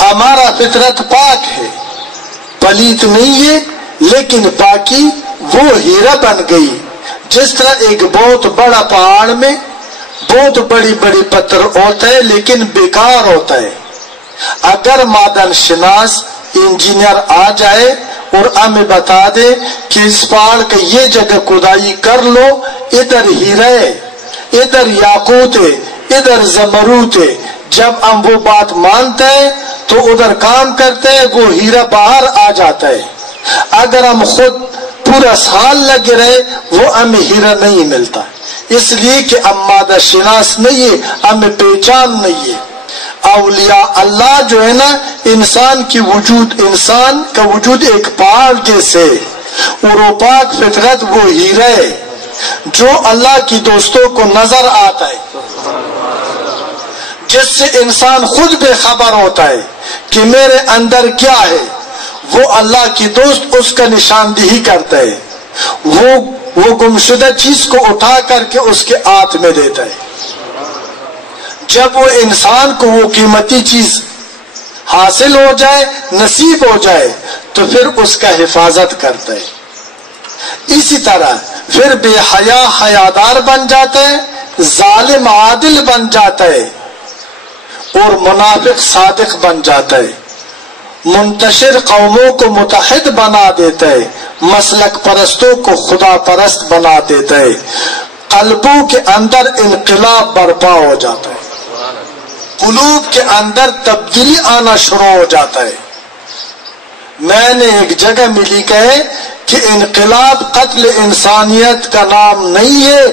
ہمارا فطرت پاک ہے، پلیت نہیں ہے، لیکن پاکی وہ ہیرا بن گئی۔ جس طرح ایک بہت بڑا پہاڑ میں بہت بڑی بڑی پتھر ہوتا ہے لیکن بیکار ہوتا ہے، اگر معدن شناس انجینئر آ جائے اور ہمیں بتا دے کہ اس پہاڑ کا یہ جگہ کھدائی کر لو، ادھر ہیرا ہے، ادھر یاقوت ہے، ادھر زمرد ہے، جب ہم وہ بات مانتے ہیں تو ادھر کام کرتے ہیں، وہ ہیرا باہر آ جاتا ہے۔ اگر ہم خود پورا سال لگے رہے وہ ہمیں ہیرا نہیں ملتا، اس لیے کہ ہم مادہ شناس نہیں ہے، ہمیں پہچان نہیں ہے۔ اولیاء اللہ جو ہے نا، انسان کا وجود ایک پہاڑ جیسے، اور وہ پاک فطرت وہ ہیرا ہے جو اللہ کی دوستوں کو نظر آتا ہے، جس سے انسان خود بے خبر ہوتا ہے کہ میرے اندر کیا ہے۔ وہ اللہ کی دوست اس کا نشاندہی کرتا ہے، وہ گمشدہ چیز کو اٹھا کر کے اس کے ہاتھ میں دیتا ہے۔ جب وہ انسان کو وہ قیمتی چیز حاصل ہو جائے، نصیب ہو جائے، تو پھر اس کا حفاظت کرتا ہے۔ اسی طرح پھر بے حیا حیادار بن جاتا ہے، ظالم عادل بن جاتا ہے، اور منافق صادق بن جاتا ہے، منتشر قوموں کو متحد بنا دیتا ہے، مسلک پرستوں کو خدا پرست بنا دیتا ہے، قلبوں کے اندر انقلاب برپا ہو جاتا ہے، قلوب کے اندر تبدیلی آنا شروع ہو جاتا ہے۔ میں نے ایک جگہ میں لکھا ہے کہ انقلاب قتل انسانیت کا نام نہیں ہے،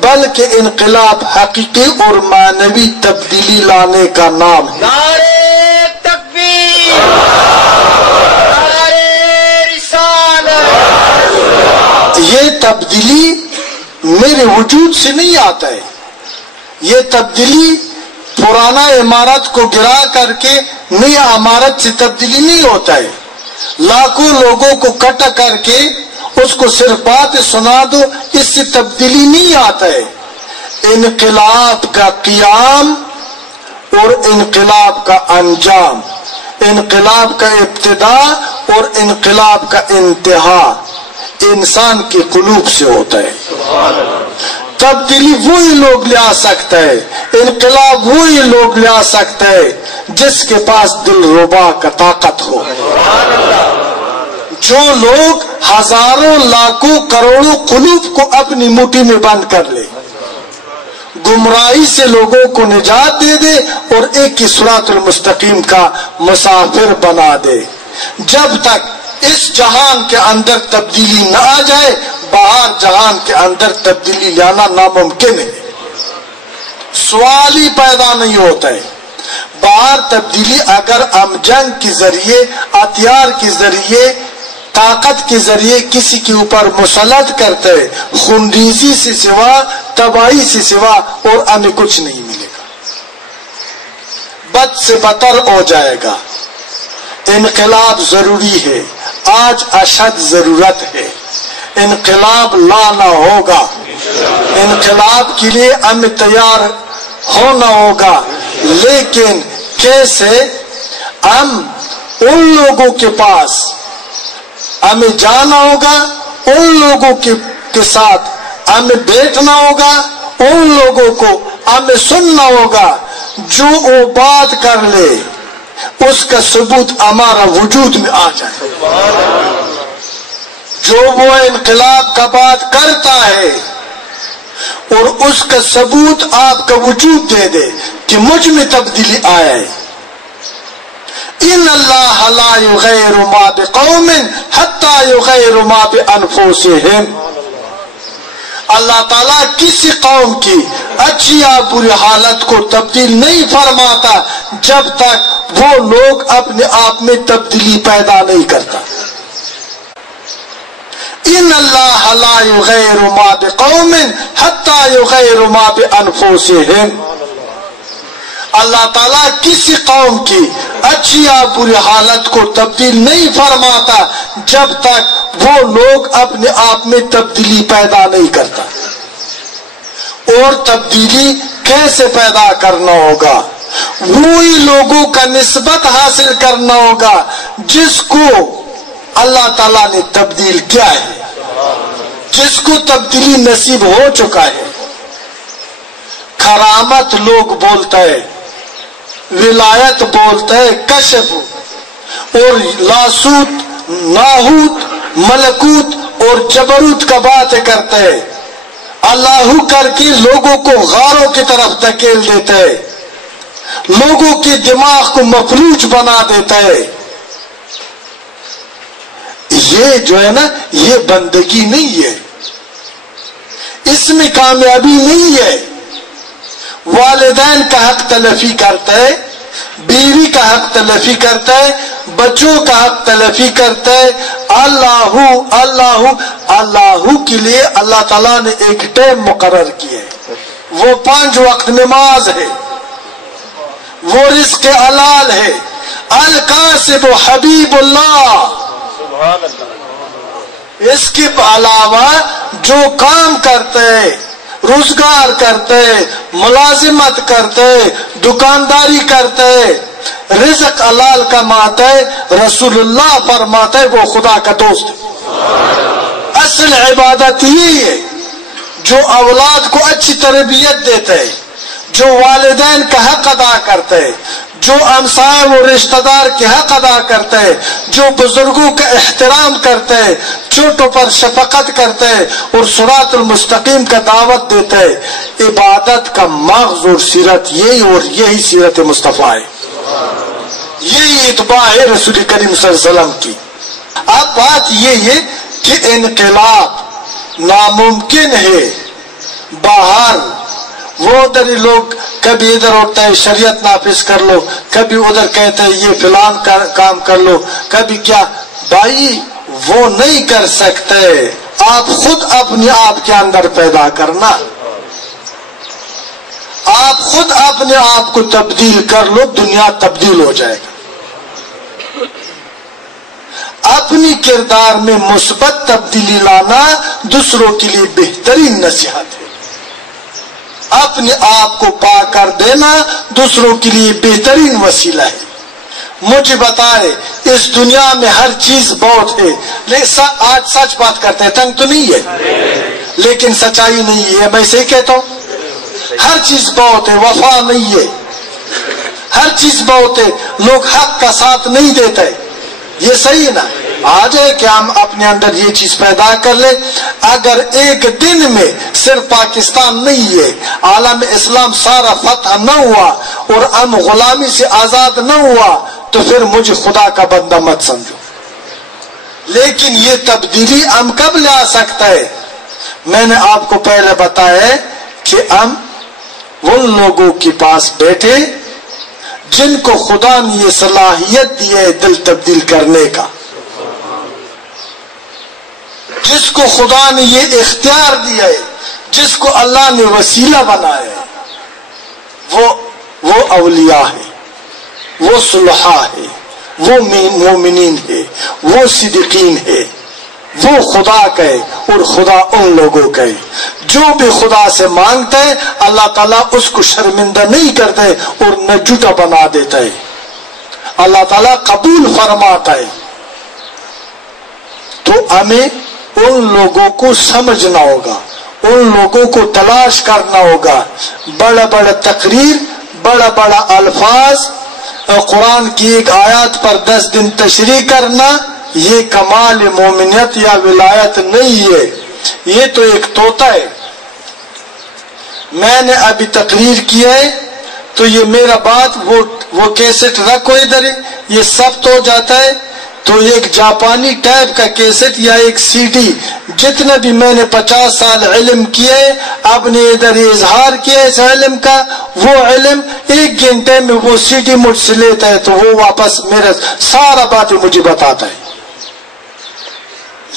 بلکہ انقلاب حقیقی اور معنوی تبدیلی لانے کا نام ہے۔ نعرہ تکبیر، نعرہ رسالت۔ یہ تبدیلی میرے وجود سے نہیں آتا ہے، یہ تبدیلی پرانا عمارت کو گرا کر کے نئی عمارت سے تبدیلی نہیں ہوتا ہے، لاکھوں لوگوں کو کٹا کر کے اس کو صرف بات سنا دو، اس سے تبدیلی نہیں آتا ہے۔ انقلاب کا قیام اور انقلاب کا انجام، انقلاب کا ابتدا اور انقلاب کا انتہا انسان کے قلوب سے ہوتا ہے۔ تبدیلی وہی لوگ لے آ سکتا ہے، انقلاب وہی لوگ لے آ سکتا ہے جس کے پاس دل ربا کا طاقت ہو۔ جو لوگ ہزاروں لاکھوں کروڑوں قلوب کو اپنی مٹھی میں بند کر لے، گمراہی سے لوگوں کو نجات دے دے اور ایک ہی صراط المستقیم کا مسافر بنا دے۔ جب تک اس جہان کے اندر تبدیلی نہ آ جائے، باہر جہان کے اندر تبدیلی لانا ناممکن ہے، سوال ہی پیدا نہیں ہوتا ہے۔ باہر تبدیلی اگر ہم جنگ کے ذریعے، ہتھیار کے ذریعے، طاقت کے ذریعے کسی کے اوپر مسلط کرتے ہیں، خونریزی سے سوا، تباہی سے سوا اور ہمیں کچھ نہیں ملے گا، بد سے بدتر ہو جائے گا۔ انقلاب ضروری ہے، آج اشد ضرورت ہے، انقلاب لانا ہوگا، انقلاب کے لیے ہمیں تیار ہونا ہوگا، لیکن کیسے؟ ہم ان لوگوں کے پاس ہمیں جانا ہوگا، ان لوگوں کے ساتھ ہمیں بیٹھنا ہوگا، ان لوگوں کو ہمیں سننا ہوگا جو وہ بات کر لے اس کا ثبوت ہمارا وجود میں آ جائے. جو وہ انقلاب کا بات کرتا ہے اور اس کا ثبوت آپ کا وجود دے دے کہ مجھ میں تبدیلی آئے. ان اللہ لا یغیر ما بقوم حتی یغیر ما بانفسہم. اللہ تعالیٰ کسی قوم کی اچھی یا بری حالت کو تبدیل نہیں فرماتا جب تک وہ لوگ اپنے آپ میں تبدیلی پیدا نہیں کرتا. ان اللہ لا یغیر ما بقوم حتی یغیر ما بانفسہم. اللہ تعالیٰ کسی قوم کی اچھی یا بری حالت کو تبدیل نہیں فرماتا جب تک وہ لوگ اپنے آپ میں تبدیلی پیدا نہیں کرتا. اور تبدیلی کیسے پیدا کرنا ہوگا؟ وہی لوگوں کا نسبت حاصل کرنا ہوگا جس کو اللہ تعالیٰ نے تبدیل کیا ہے، جس کو تبدیلی نصیب ہو چکا ہے. کرامت لوگ بولتا ہے، ولایت بولتا ہے، کشف اور لاسوت، ناہوت، ملکوت اور جبروت کا باتیں کرتا ہے. اللہ کر کے لوگوں کو غاروں کی طرف دھکیل دیتا ہے، لوگوں کے دماغ کو مفلوج بنا دیتا ہے. یہ جو ہے نا، یہ بندگی نہیں ہے، اس میں کامیابی نہیں ہے. والدین کا حق تلفی کرتا ہے، بیوی کا حق تلفی کرتا ہے، بچوں کا حق تلفی کرتا ہے. اللہ کے لیے اللہ تعالیٰ نے ایک ٹائم مقرر کیا ہے، وہ 5 وقت نماز ہے، وہ رزق حلال ہے. القاسب حبیب اللہ. اس کے علاوہ جو کام کرتے ہیں، روزگار کرتے، ملازمت کرتے، دکانداری کرتے، رزق حلال کماتے، رسول اللہ فرماتے وہ خدا کا دوست ہے. اصل عبادت یہی ہے جو اولاد کو اچھی تربیت دیتے، جو والدین کا حق ادا کرتے، جو ہمسائے و رشتہ دار کے حق ادا کرتے، جو بزرگوں کا احترام کرتے، چھوٹوں پر شفقت کرتے اور صراط المستقیم کا دعوت دیتے. عبادت کا مغز اور سیرت یہی، اور یہی سیرت مصطفیٰ ہے، یہی اتباع ہے رسول کریم صلی اللہ علیہ وسلم کی. اب بات یہ ہے کہ انقلاب ناممکن ہے. باہر وہ ادھر لوگ کبھی ادھر ہوتا ہے شریعت نافذ کر لو، کبھی ادھر کہتے ہیں یہ فلان کام کر لو، کبھی کیا. بھائی وہ نہیں کر سکتے، آپ خود اپنے آپ کے اندر پیدا کرنا. آپ خود اپنے آپ کو تبدیل کر لو، دنیا تبدیل ہو جائے گا. اپنی کردار میں مثبت تبدیلی لانا دوسروں کے لیے بہترین نصیحت ہے. اپنے آپ کو پاک کر دینا دوسروں کے لیے بہترین وسیلہ ہے. مجھے بتائے اس دنیا میں ہر چیز بہت ہے، لیکن آج سچ بات کرتے ہیں، تنگ تو نہیں ہے لیکن سچائی نہیں ہے. میں صحیح کہتا ہوں؟ ہر چیز بہت ہے، وفا نہیں ہے. ہر چیز بہت ہے، لوگ حق کا ساتھ نہیں دیتے. یہ صحیح نا؟ آ جائے کہ ہم اپنے اندر یہ چیز پیدا کر لیں. اگر ایک دن میں صرف پاکستان نہیں ہے، عالم اسلام سارا فتح نہ ہوا اور ہم غلامی سے آزاد نہ ہوا تو پھر مجھے خدا کا بندہ مت سمجھو. لیکن یہ تبدیلی ہم کب لا سکتا ہے؟ میں نے آپ کو پہلے بتایا کہ ہم ان لوگوں کے پاس بیٹھے جن کو خدا نے یہ صلاحیت دی ہے دل تبدیل کرنے کا، جس کو خدا نے یہ اختیار دیا ہے، جس کو اللہ نے وسیلہ بنایا ہے. وہ اولیاء ہے، وہ صلحاء ہے، وہ مومنین ہے، وہ صدیقین ہے. وہ خدا کا ہے اور خدا ان لوگوں کا ہے. جو بھی خدا سے مانگتا ہے اللہ تعالیٰ اس کو شرمندہ نہیں کرتا ہے اور نہ جھوٹا بنا دیتا ہے. اللہ تعالیٰ قبول فرماتا ہے. تو ہمیں ان لوگوں کو سمجھنا ہوگا، ان لوگوں کو تلاش کرنا ہوگا. بڑا بڑا تقریر، بڑا بڑا الفاظ، قرآن کی ایک آیات پر 10 دن تشریح کرنا، یہ کمال مومنیت یا ولایت نہیں ہے، یہ تو ایک طوطا ہے. میں نے ابھی تقریر کی ہے تو یہ میرا بات وہ کیسٹ رکھو ادھر، یہ سب تو جاتا ہے. تو ایک جاپانی ٹائپ کا کیسٹ یا ایک سی ڈی، جتنا بھی میں نے 50 سال علم کیے، اب نے ادھر اظہار کیا اس علم کا، وہ علم 1 گھنٹے میں وہ سی ڈی مجھ سے لیتا ہے تو وہ واپس میرا سارا باتیں مجھے بتاتا ہے.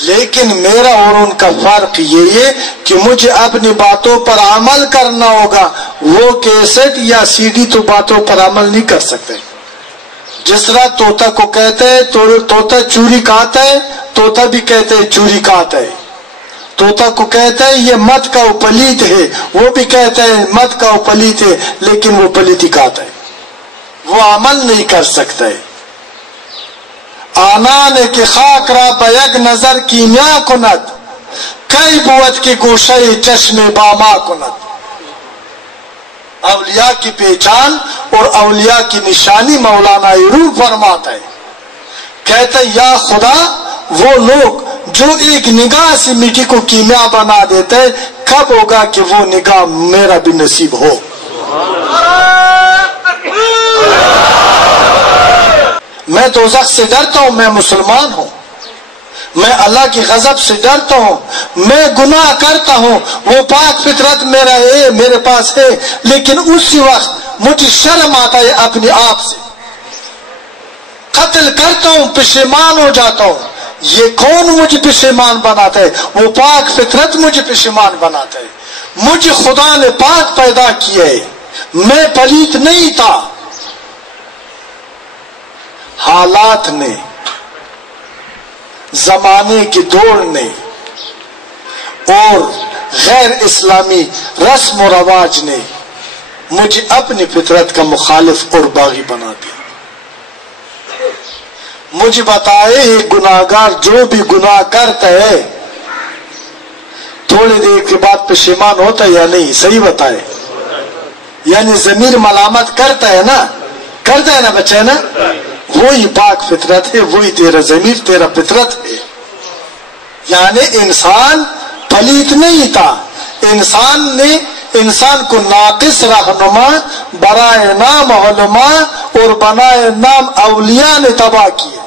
لیکن میرا اور ان کا فرق یہ ہے کہ مجھے اپنی باتوں پر عمل کرنا ہوگا. وہ کیسٹ یا سی ڈی تو باتوں پر عمل نہیں کر سکتے. جس طرح طوطا کو کہتے ہیں طوطا چوری کھاتا ہے، طوطا بھی کہتے ہیں چوری کھاتا ہے. طوطا کو کہتا ہے یہ مت کا پلیت ہے، وہ بھی کہتا ہے مت کا پلیت ہے، لیکن وہ پلیتی کھاتا ہے، وہ عمل نہیں کر سکتا ہے. آنان کی خاک را بیگ نظر کیمیا کند، کئی بود کی گوشہ چشم باما کند. اولیاء کی پہچان اور اولیاء کی نشانی مولانا روح فرماتا ہے. کہتا ہے یا خدا وہ لوگ جو ایک نگاہ سے مٹی کو کیمیا بنا دیتے ہیں، کب ہوگا کہ وہ نگاہ میرا بھی نصیب ہو. میں دوزخ سے ڈرتا ہوں، میں مسلمان ہوں، میں اللہ کی غضب سے ڈرتا ہوں، میں گناہ کرتا ہوں، وہ پاک فطرت میرا ہے، میرے پاس ہے، لیکن اسی وقت مجھے شرم آتا ہے اپنے آپ سے. قتل کرتا ہوں، پشیمان ہو جاتا ہوں. یہ کون مجھے پشیمان بناتا ہے؟ وہ پاک فطرت مجھے پشیمان بناتا ہے. مجھے خدا نے پاک پیدا کیا ہے، میں پلیت نہیں تھا. حالات نے، زمانے کی دوڑ نے اور غیر اسلامی رسم و رواج نے مجھے اپنی فطرت کا مخالف اور باغی بنا دیا. مجھے بتائے یہ گناہگار جو بھی گناہ کرتا ہے تھوڑی دیر کے بعد پشیمان ہوتا ہے یا نہیں؟ صحیح بتائے. یعنی ضمیر ملامت کرتا ہے نا بچہ نا، وہی پاک فطرت ہے، وہی تیرا ضمیر، تیرا فطرت ہے. یعنی انسان پلیت نہیں تھا، انسان کو ناقص رہنما برائے نام علماء اور بنائے نام اولیاء نے تباہ کیا.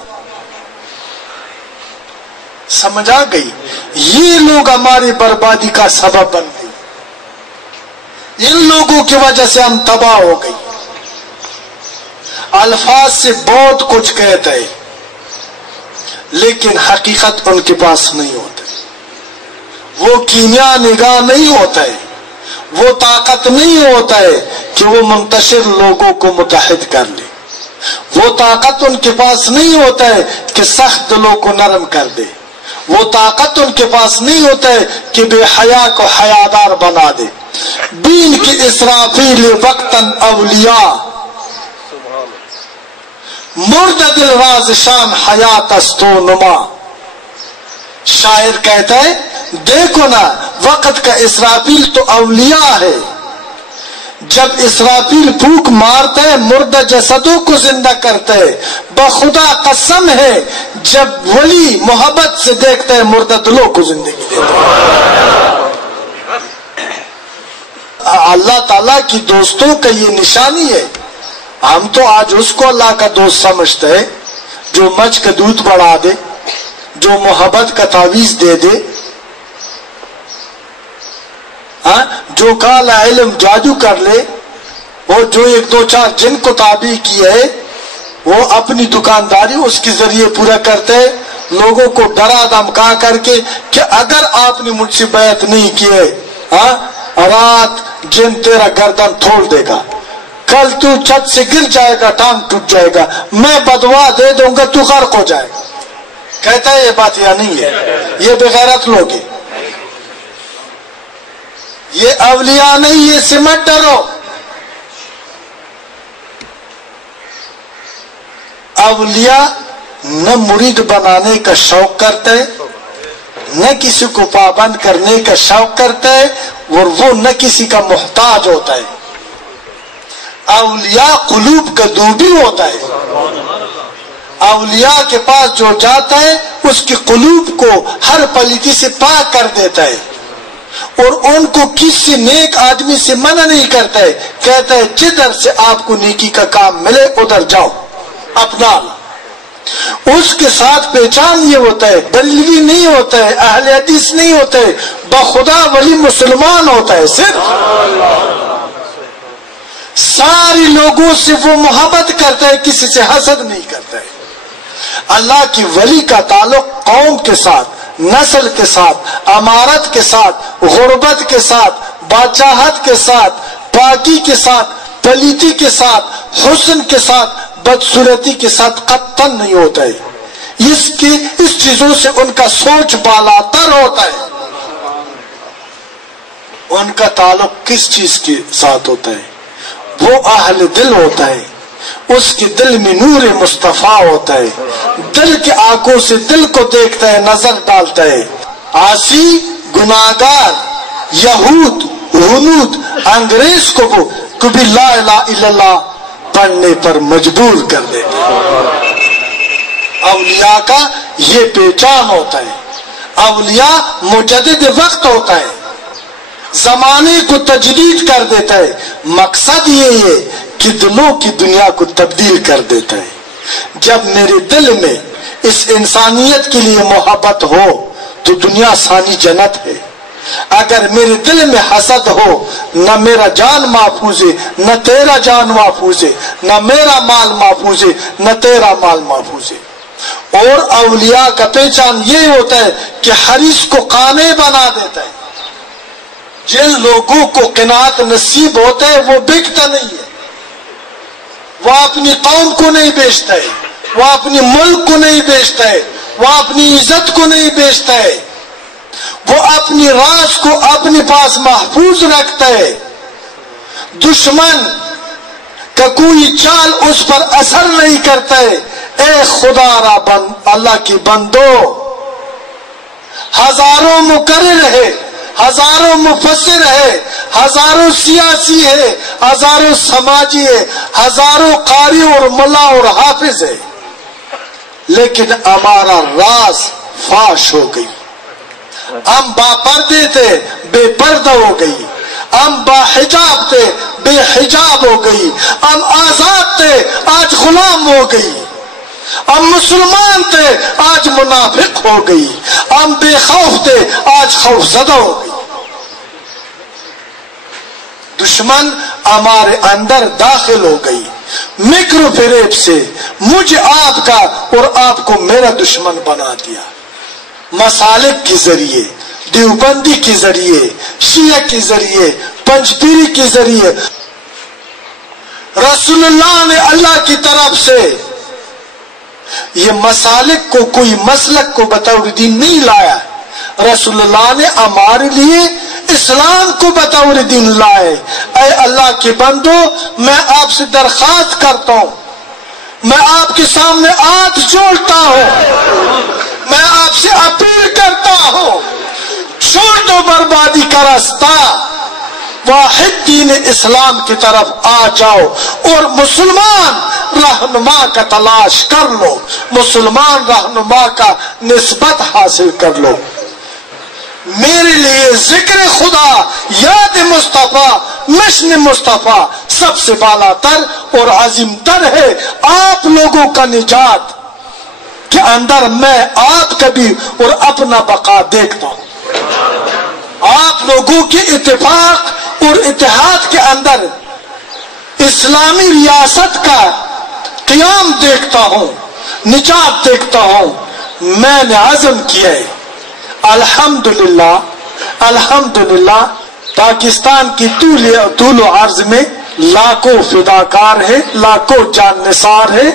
سمجھ آ گئی؟ یہ لوگ ہماری بربادی کا سبب بن گئے، ان لوگوں کی وجہ سے ہم تباہ ہو گئی. الفاظ سے بہت کچھ کہتے ہیں لیکن حقیقت ان کے پاس نہیں ہوتی. وہ کیمیا نگاہ نہیں ہوتا ہے، وہ طاقت نہیں ہوتا ہے کہ وہ منتشر لوگوں کو متحد کر لے. وہ طاقت ان کے پاس نہیں ہوتا ہے کہ سخت دلوں کو نرم کر دے. وہ طاقت ان کے پاس نہیں ہوتا ہے کہ بے حیا کو حیادار بنا دے. دین کی اسرافیل وقتاً اولیاء، مرد دل راز شام حیات استو نما. شاعر کہتا ہے دیکھو نا وقت کا اسرافیل تو اولیاء ہے. جب اسرافیل پھونک مارتا ہے مردہ جسدوں کو زندہ کرتا ہے. بخدا قسم ہے جب ولی محبت سے دیکھتا ہے مردہ دلوں کو زندگی دیتا ہے. اللہ تعالیٰ کی دوستوں کا یہ نشانی ہے. ہم تو آج اس کو اللہ کا دوست سمجھتے ہیں جو مچھ کا دودھ بڑھا دے، جو محبت کا تعویذ دے دے، جو کالا علم جادو کر لے، اور جو 1-2-4 جن کو تابع کیے ہے وہ اپنی دکانداری اس کے ذریعے پورا کرتے ہیں. لوگوں کو ڈرا دھمکا کر کے کہ اگر آپ نے مجھ سے بیعت نہیں کیے رات جن تیرا گردن تھوڑ دے گا، کل تو چھت سے گر جائے گا، ٹانگ ٹوٹ جائے گا، میں بدوا دے دوں گا، تو غرق ہو جائے گا. کہتا ہے یہ بات یا نہیں ہے؟ یہ بغیرت لوگ ہیں. یہ اولیاء نہیں، یہ سمٹ ڈرو. اولیاء نہ مرید بنانے کا شوق کرتے نہ کسی کو پابند کرنے کا شوق کرتا ہے اور وہ نہ کسی کا محتاج ہوتا ہے. اولیاء قلوب کا دوبی ہوتا ہے. اولیاء کے پاس جو جاتا ہے اس کی قلوب کو ہر پلیتی سے پاک کر دیتا ہے اور ان کو کسی نیک آدمی سے منع نہیں کرتا ہے. کہتا ہے جدھر سے آپ کو نیکی کا کام ملے ادھر جاؤ اپنا. اس کے ساتھ پہچان یہ ہوتا ہے بریلوی نہیں ہوتا ہے, اہل حدیث نہیں ہوتا ہے, بخدا ولی مسلمان ہوتا ہے. صرف سارے لوگوں سے وہ محبت کرتا ہے, کسی سے حسد نہیں کرتا ہے. اللہ کی ولی کا تعلق قوم کے ساتھ, نسل کے ساتھ, امارت کے ساتھ, غربت کے ساتھ, بادشاہت کے ساتھ, پاکی کے ساتھ, پلیتی کے ساتھ, حسن کے ساتھ, بدصورتی کے ساتھ قطعاً نہیں ہوتا ہے. اس چیزوں سے ان کا سوچ بالا تر ہوتا ہے. ان کا تعلق کس چیز کے ساتھ ہوتا ہے؟ وہ اہل دل ہوتا ہے. اس کے دل میں نور مصطفیٰ ہوتا ہے. دل کے آنکھوں سے دل کو دیکھتا ہے, نظر ڈالتا ہے. عاصی, گناہگار, یہود, ہنود, انگریز کو وہ کبھی لا الہ الا اللہ پڑھنے پر مجبور کر دیتا ہے. اولیاء کا یہ پہچان ہوتا ہے. اولیاء مجدد وقت ہوتا ہے, زمانے کو تجدید کر دیتا ہے. مقصد یہ ہے کہ دلوں کی دنیا کو تبدیل کر دیتا ہے. جب میرے دل میں اس انسانیت کے لیے محبت ہو تو دنیا ثانی جنت ہے. اگر میرے دل میں حسد ہو, نہ میرا جان محفوظ ہے, نہ تیرا جان محفوظ ہے, نہ میرا مال محفوظ ہے, نہ تیرا مال محفوظ ہے. اور اولیاء کا پہچان یہ ہوتا ہے کہ حریص کو قانے بنا دیتا ہے. جن لوگوں کو قناعت نصیب ہوتا ہے وہ بکتا نہیں ہے. وہ اپنی قوم کو نہیں بیچتا ہے, وہ اپنی ملک کو نہیں بیچتا ہے, وہ اپنی عزت کو نہیں بیچتا ہے. وہ اپنی راز کو اپنے پاس محفوظ رکھتا ہے. دشمن کا کوئی چال اس پر اثر نہیں کرتا ہے. اے خدا را اللہ کی بندو, ہزاروں مقرر ہے, ہزاروں مفسر ہے, ہزاروں سیاسی ہے, ہزاروں سماجی ہے, ہزاروں قاری اور ملا اور حافظ ہے, لیکن ہمارا راز فاش ہو گئی. ہم باپردے تھے, بے پردہ ہو گئی. ہم باحجاب تھے, بے حجاب ہو گئی. ہم آزاد تھے, آج غلام ہو گئی. ہم مسلمان تھے, آج منافق ہو گئی. ہم بے خوف تھے, آج خوف زدہ ہو گئی. دشمن ہمارے اندر داخل ہو گئی. مکر و فریب سے مجھے آپ کا اور آپ کو میرا دشمن بنا دیا. مسالک کے ذریعے, دیوبندی کے ذریعے, شیعہ کے ذریعے, پنجپیری کے ذریعے. رسول اللہ نے اللہ کی طرف سے یہ مسالک کو, کوئی مسلک کو بطور دین نہیں لایا. رسول اللہ نے ہمارے لیے اسلام کو بطور دین لائے. اے اللہ کے بندو, میں آپ سے درخواست کرتا ہوں, میں آپ کے سامنے ہاتھ جوڑتا ہوں, میں آپ سے اپیل کرتا ہوں, چھوڑ دو بربادی کا راستہ, واحد دین اسلام کی طرف آ جاؤ اور مسلمان رہنما کا تلاش کر لو, مسلمان رہنما کا نسبت حاصل کر لو. میرے لیے ذکر خدا, یاد مصطفیٰ, مشن مصطفیٰ سب سے بالا تر اور عظیم تر ہے. آپ لوگوں کا نجات کے اندر میں آپ کا بھی اور اپنا بقا دیکھتا ہوں. آپ لوگوں کے اتفاق اور اتحاد کے اندر اسلامی ریاست کا قیام دیکھتا ہوں, نجات دیکھتا ہوں. میں نے عزم کیا ہے, الحمدللہ الحمدللہ, پاکستان کی طول و عرض میں لاکھوں فداکار ہیں, لاکھوں جان نثار ہیں,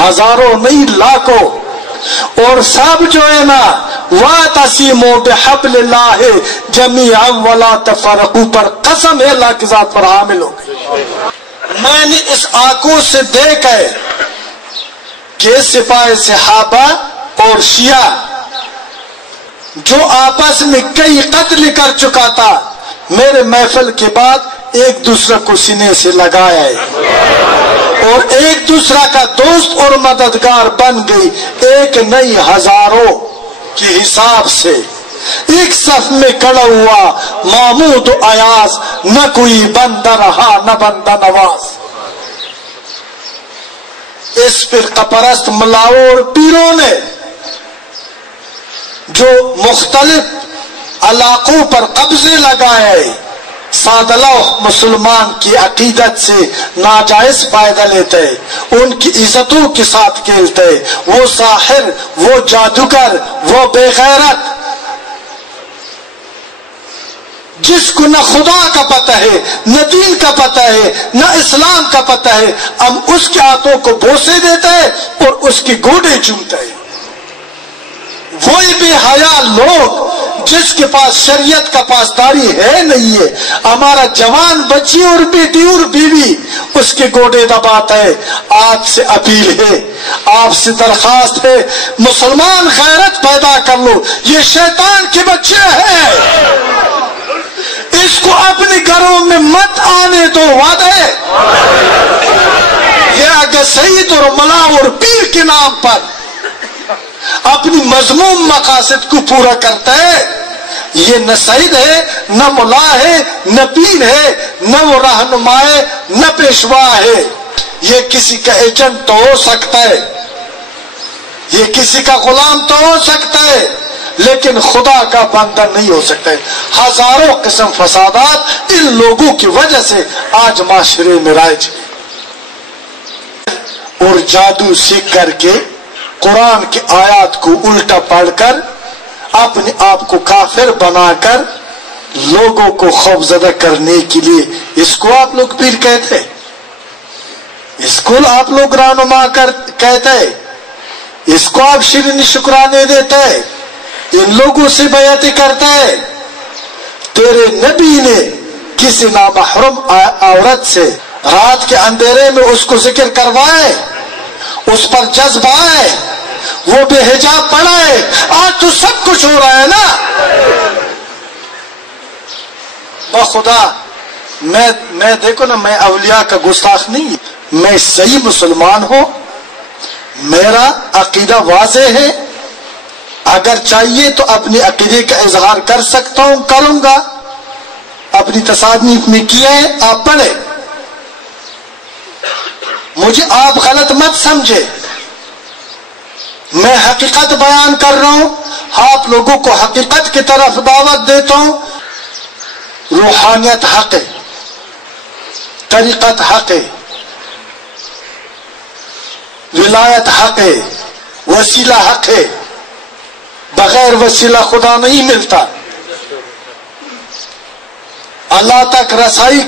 ہزاروں نہیں لاکھوں. اور سب جو ہے نا, وَاعْتَصِمُوا بِحَبْلِ اللَّهِ جَمِيعًا وَلَا تَفَرَّقُوا پر قسم ہے اللہ کی ذات پر حامل ہو گئی. میں نے اس آنکھوں سے دیکھا ہے کہ سپاہ صحابہ اور شیعہ جو آپس میں کئی قتل کر چکا تھا، میرے محفل کے بعد ایک دوسرے کو سینے سے لگایا ہے اور ایک دوسرا کا دوست اور مددگار بن گئی، ایک نئی ہزاروں کے حساب سے ایک صف میں کھڑا ہوا محمود و ایاز، نہ کوئی بندہ رہا نہ بندہ نواز۔ اس فرقہ پرست ملاؤں اور پیروں نے جو مختلف علاقوں پر قبضے لگائے، سادلہ مسلمان کی عقیدت سے ناجائز فائدہ لیتے، ان کی عزتوں کے ساتھ کھیلتے، وہ ساحر، وہ جادوگر، وہ بے غیرت جس کو نہ خدا کا پتہ ہے، نہ دین کا پتہ ہے، نہ اسلام کا پتہ ہے، ہم اس کے ہاتھوں کو بوسے دیتے ہیں اور اس کے گوڑے چومتے ہیں۔ وہی بے حیا لوگ جس کے پاس شریعت کا پاسداری ہے نہیں ہے، ہمارا جوان بچی اور بیٹی اور بیوی اس کے گوڑے دباتا ہے۔ آج سے اپیل ہے، آپ سے درخواست ہے، مسلمان غیرت پیدا کر لو، یہ شیطان کے بچے ہیں، اس کو اپنے گھروں میں مت آنے دو۔ وعدہ ہے یہ اگر سعید اور ملا اور پیر کے نام پر اپنی مذموم مقاصد کو پورا کرتا ہے، یہ نہ سعید ہے، نہ ملا ہے، نہ پیر ہے، نہ وہ رہنما ہے، نہ پیشوا ہے۔ یہ کسی کا ایجنٹ تو ہو سکتا ہے، یہ کسی کا غلام تو ہو سکتا ہے، لیکن خدا کا بندہ نہیں ہو سکتا ہے۔ ہزاروں قسم فسادات ان لوگوں کی وجہ سے آج معاشرے میں رائج ہے، اور جادو سیکھ کر کے قرآن کی آیات کو الٹا پڑھ کر اپنے آپ کو کافر بنا کر لوگوں کو خوفزدہ کرنے کے لیے، اس کو آپ لوگ پیر کہتے ہیں، اس کو آپ لوگ رہنما کہتے ہیں، اس کو آپ شیرین شکرانے دیتے ہیں، ان لوگوں سے بیعت کرتا ہے۔ تیرے نبی نے کسی نامحرم عورت سے رات کے اندھیرے میں اس کو ذکر کروائے، اس پر جذب آئے، وہ بے حجاب پڑا ہے، آج تو سب کچھ ہو رہا ہے نا۔ بخدا میں دیکھو نا، میں اولیاء کا گستاخ نہیں، میں صحیح مسلمان ہوں، میرا عقیدہ واضح ہے، اگر چاہیے تو اپنے عقیدے کا اظہار کر سکتا ہوں، کروں گا، اپنی تصانیف میں کیا ہے، آپ پڑھیں، مجھے آپ غلط مت سمجھے، میں حقیقت بیان کر رہا ہوں، آپ لوگوں کو حقیقت کی طرف دعوت دیتا ہوں۔ روحانیت حق ہے، طریقت حق ہے، ولایت حق ہے، وسیلہ حق ہے، بغیر وسیلہ خدا نہیں ملتا۔ اللہ تک رسائی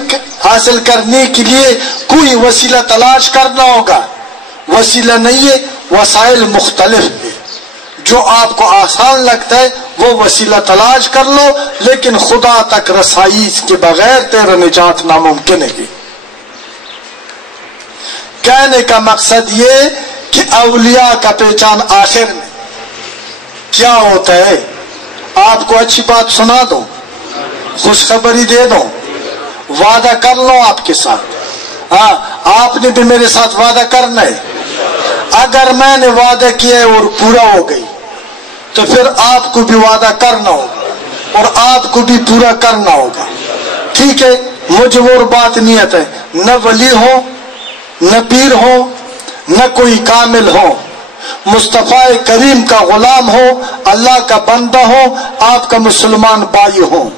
حاصل کرنے کے لیے کوئی وسیلہ تلاش کرنا ہوگا، وسیلہ نہیں ہے، وسائل مختلف ہیں، جو آپ کو آسان لگتا ہے وہ وسیلہ تلاش کر لو، لیکن خدا تک رسائی کے بغیر تیرا نجات ناممکن ہے۔ کہنے کا مقصد یہ کہ اولیاء کا پہچان آخر میں کیا ہوتا ہے، آپ کو اچھی بات سنا دو، خوشخبری دے دو، وعدہ کر لو آپ کے ساتھ، ہاں آپ نے بھی میرے ساتھ وعدہ کرنا ہے، اگر میں نے وعدہ کیا ہے اور پورا ہو گئی تو پھر آپ کو بھی وعدہ کرنا ہوگا اور آپ کو بھی پورا کرنا ہوگا، ٹھیک ہے؟ مجھے وہ بات نہیں آتا ہے، نہ ولی ہو، نہ پیر ہو، نہ کوئی کامل ہو، مصطفیٰ کریم کا غلام ہو، اللہ کا بندہ ہو، آپ کا مسلمان بھائی ہو،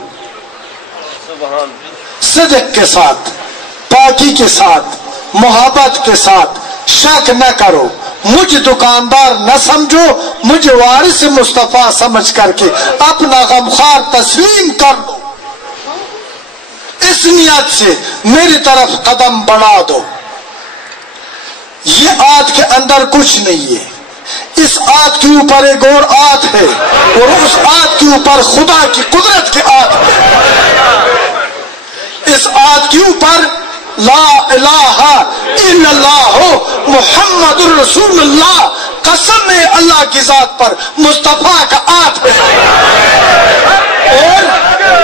صدق کے ساتھ، پاکی کے ساتھ، محبت کے ساتھ، شک نہ کرو، مجھ دکاندار نہ سمجھو، مجھے وارث مصطفیٰ سمجھ کر کے اپنا غمخوار تسلیم کر دو، اس نیت سے میری طرف قدم بڑھا دو۔ یہ آیت کے اندر کچھ نہیں ہے، اس آیت کے اوپر ایک اور آیت ہے، اور اس آیت کے اوپر خدا کی قدرت کی آیت ہے، اس آیت کے اوپر لا الہ الا اللہ محمد الرسول اللہ قسم ہے اللہ کی ذات پر مصطفیٰ کا ہاتھ ہے، اور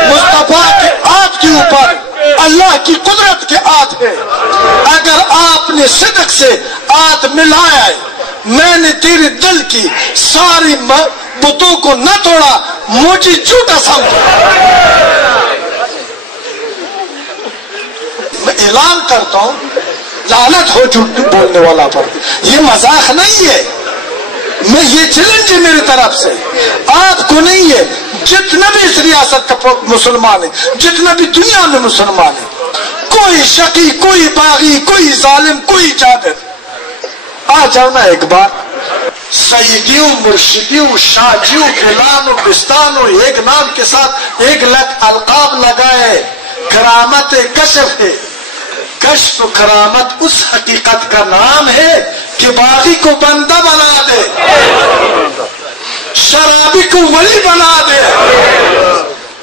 مصطفیٰ کے ہاتھ کے اوپر اللہ کی قدرت کے ہاتھ ہے۔ اگر آپ نے صدق سے ہاتھ ملایا ہے، میں نے تیرے دل کی ساری بتوں کو نہ توڑا، مجھے جھوٹا سمجھا۔ میں اعلان کرتا ہوں، لعنت ہو جھوٹ بولنے والا پر، یہ مذاق نہیں ہے، میں یہ چیلنج ہے میری طرف سے، آپ کو نہیں ہے، جتنا بھی اس ریاست کا مسلمان ہے، جتنا بھی دنیا میں مسلمان ہے، کوئی شقی، کوئی باغی، کوئی ظالم، کوئی جابر، آ جاؤ نا ایک بار۔ سیدیوں، مرشدیوں، شاہجیوں، فلانوں، بستانوں، ایک نام کے ساتھ 1,00,000 القاب لگائے، کرامت کشف ہے۔ کشف کرامت اس حقیقت کا نام ہے کہ باغی کو بندہ بنا دے، شرابی کو ولی بنا دے،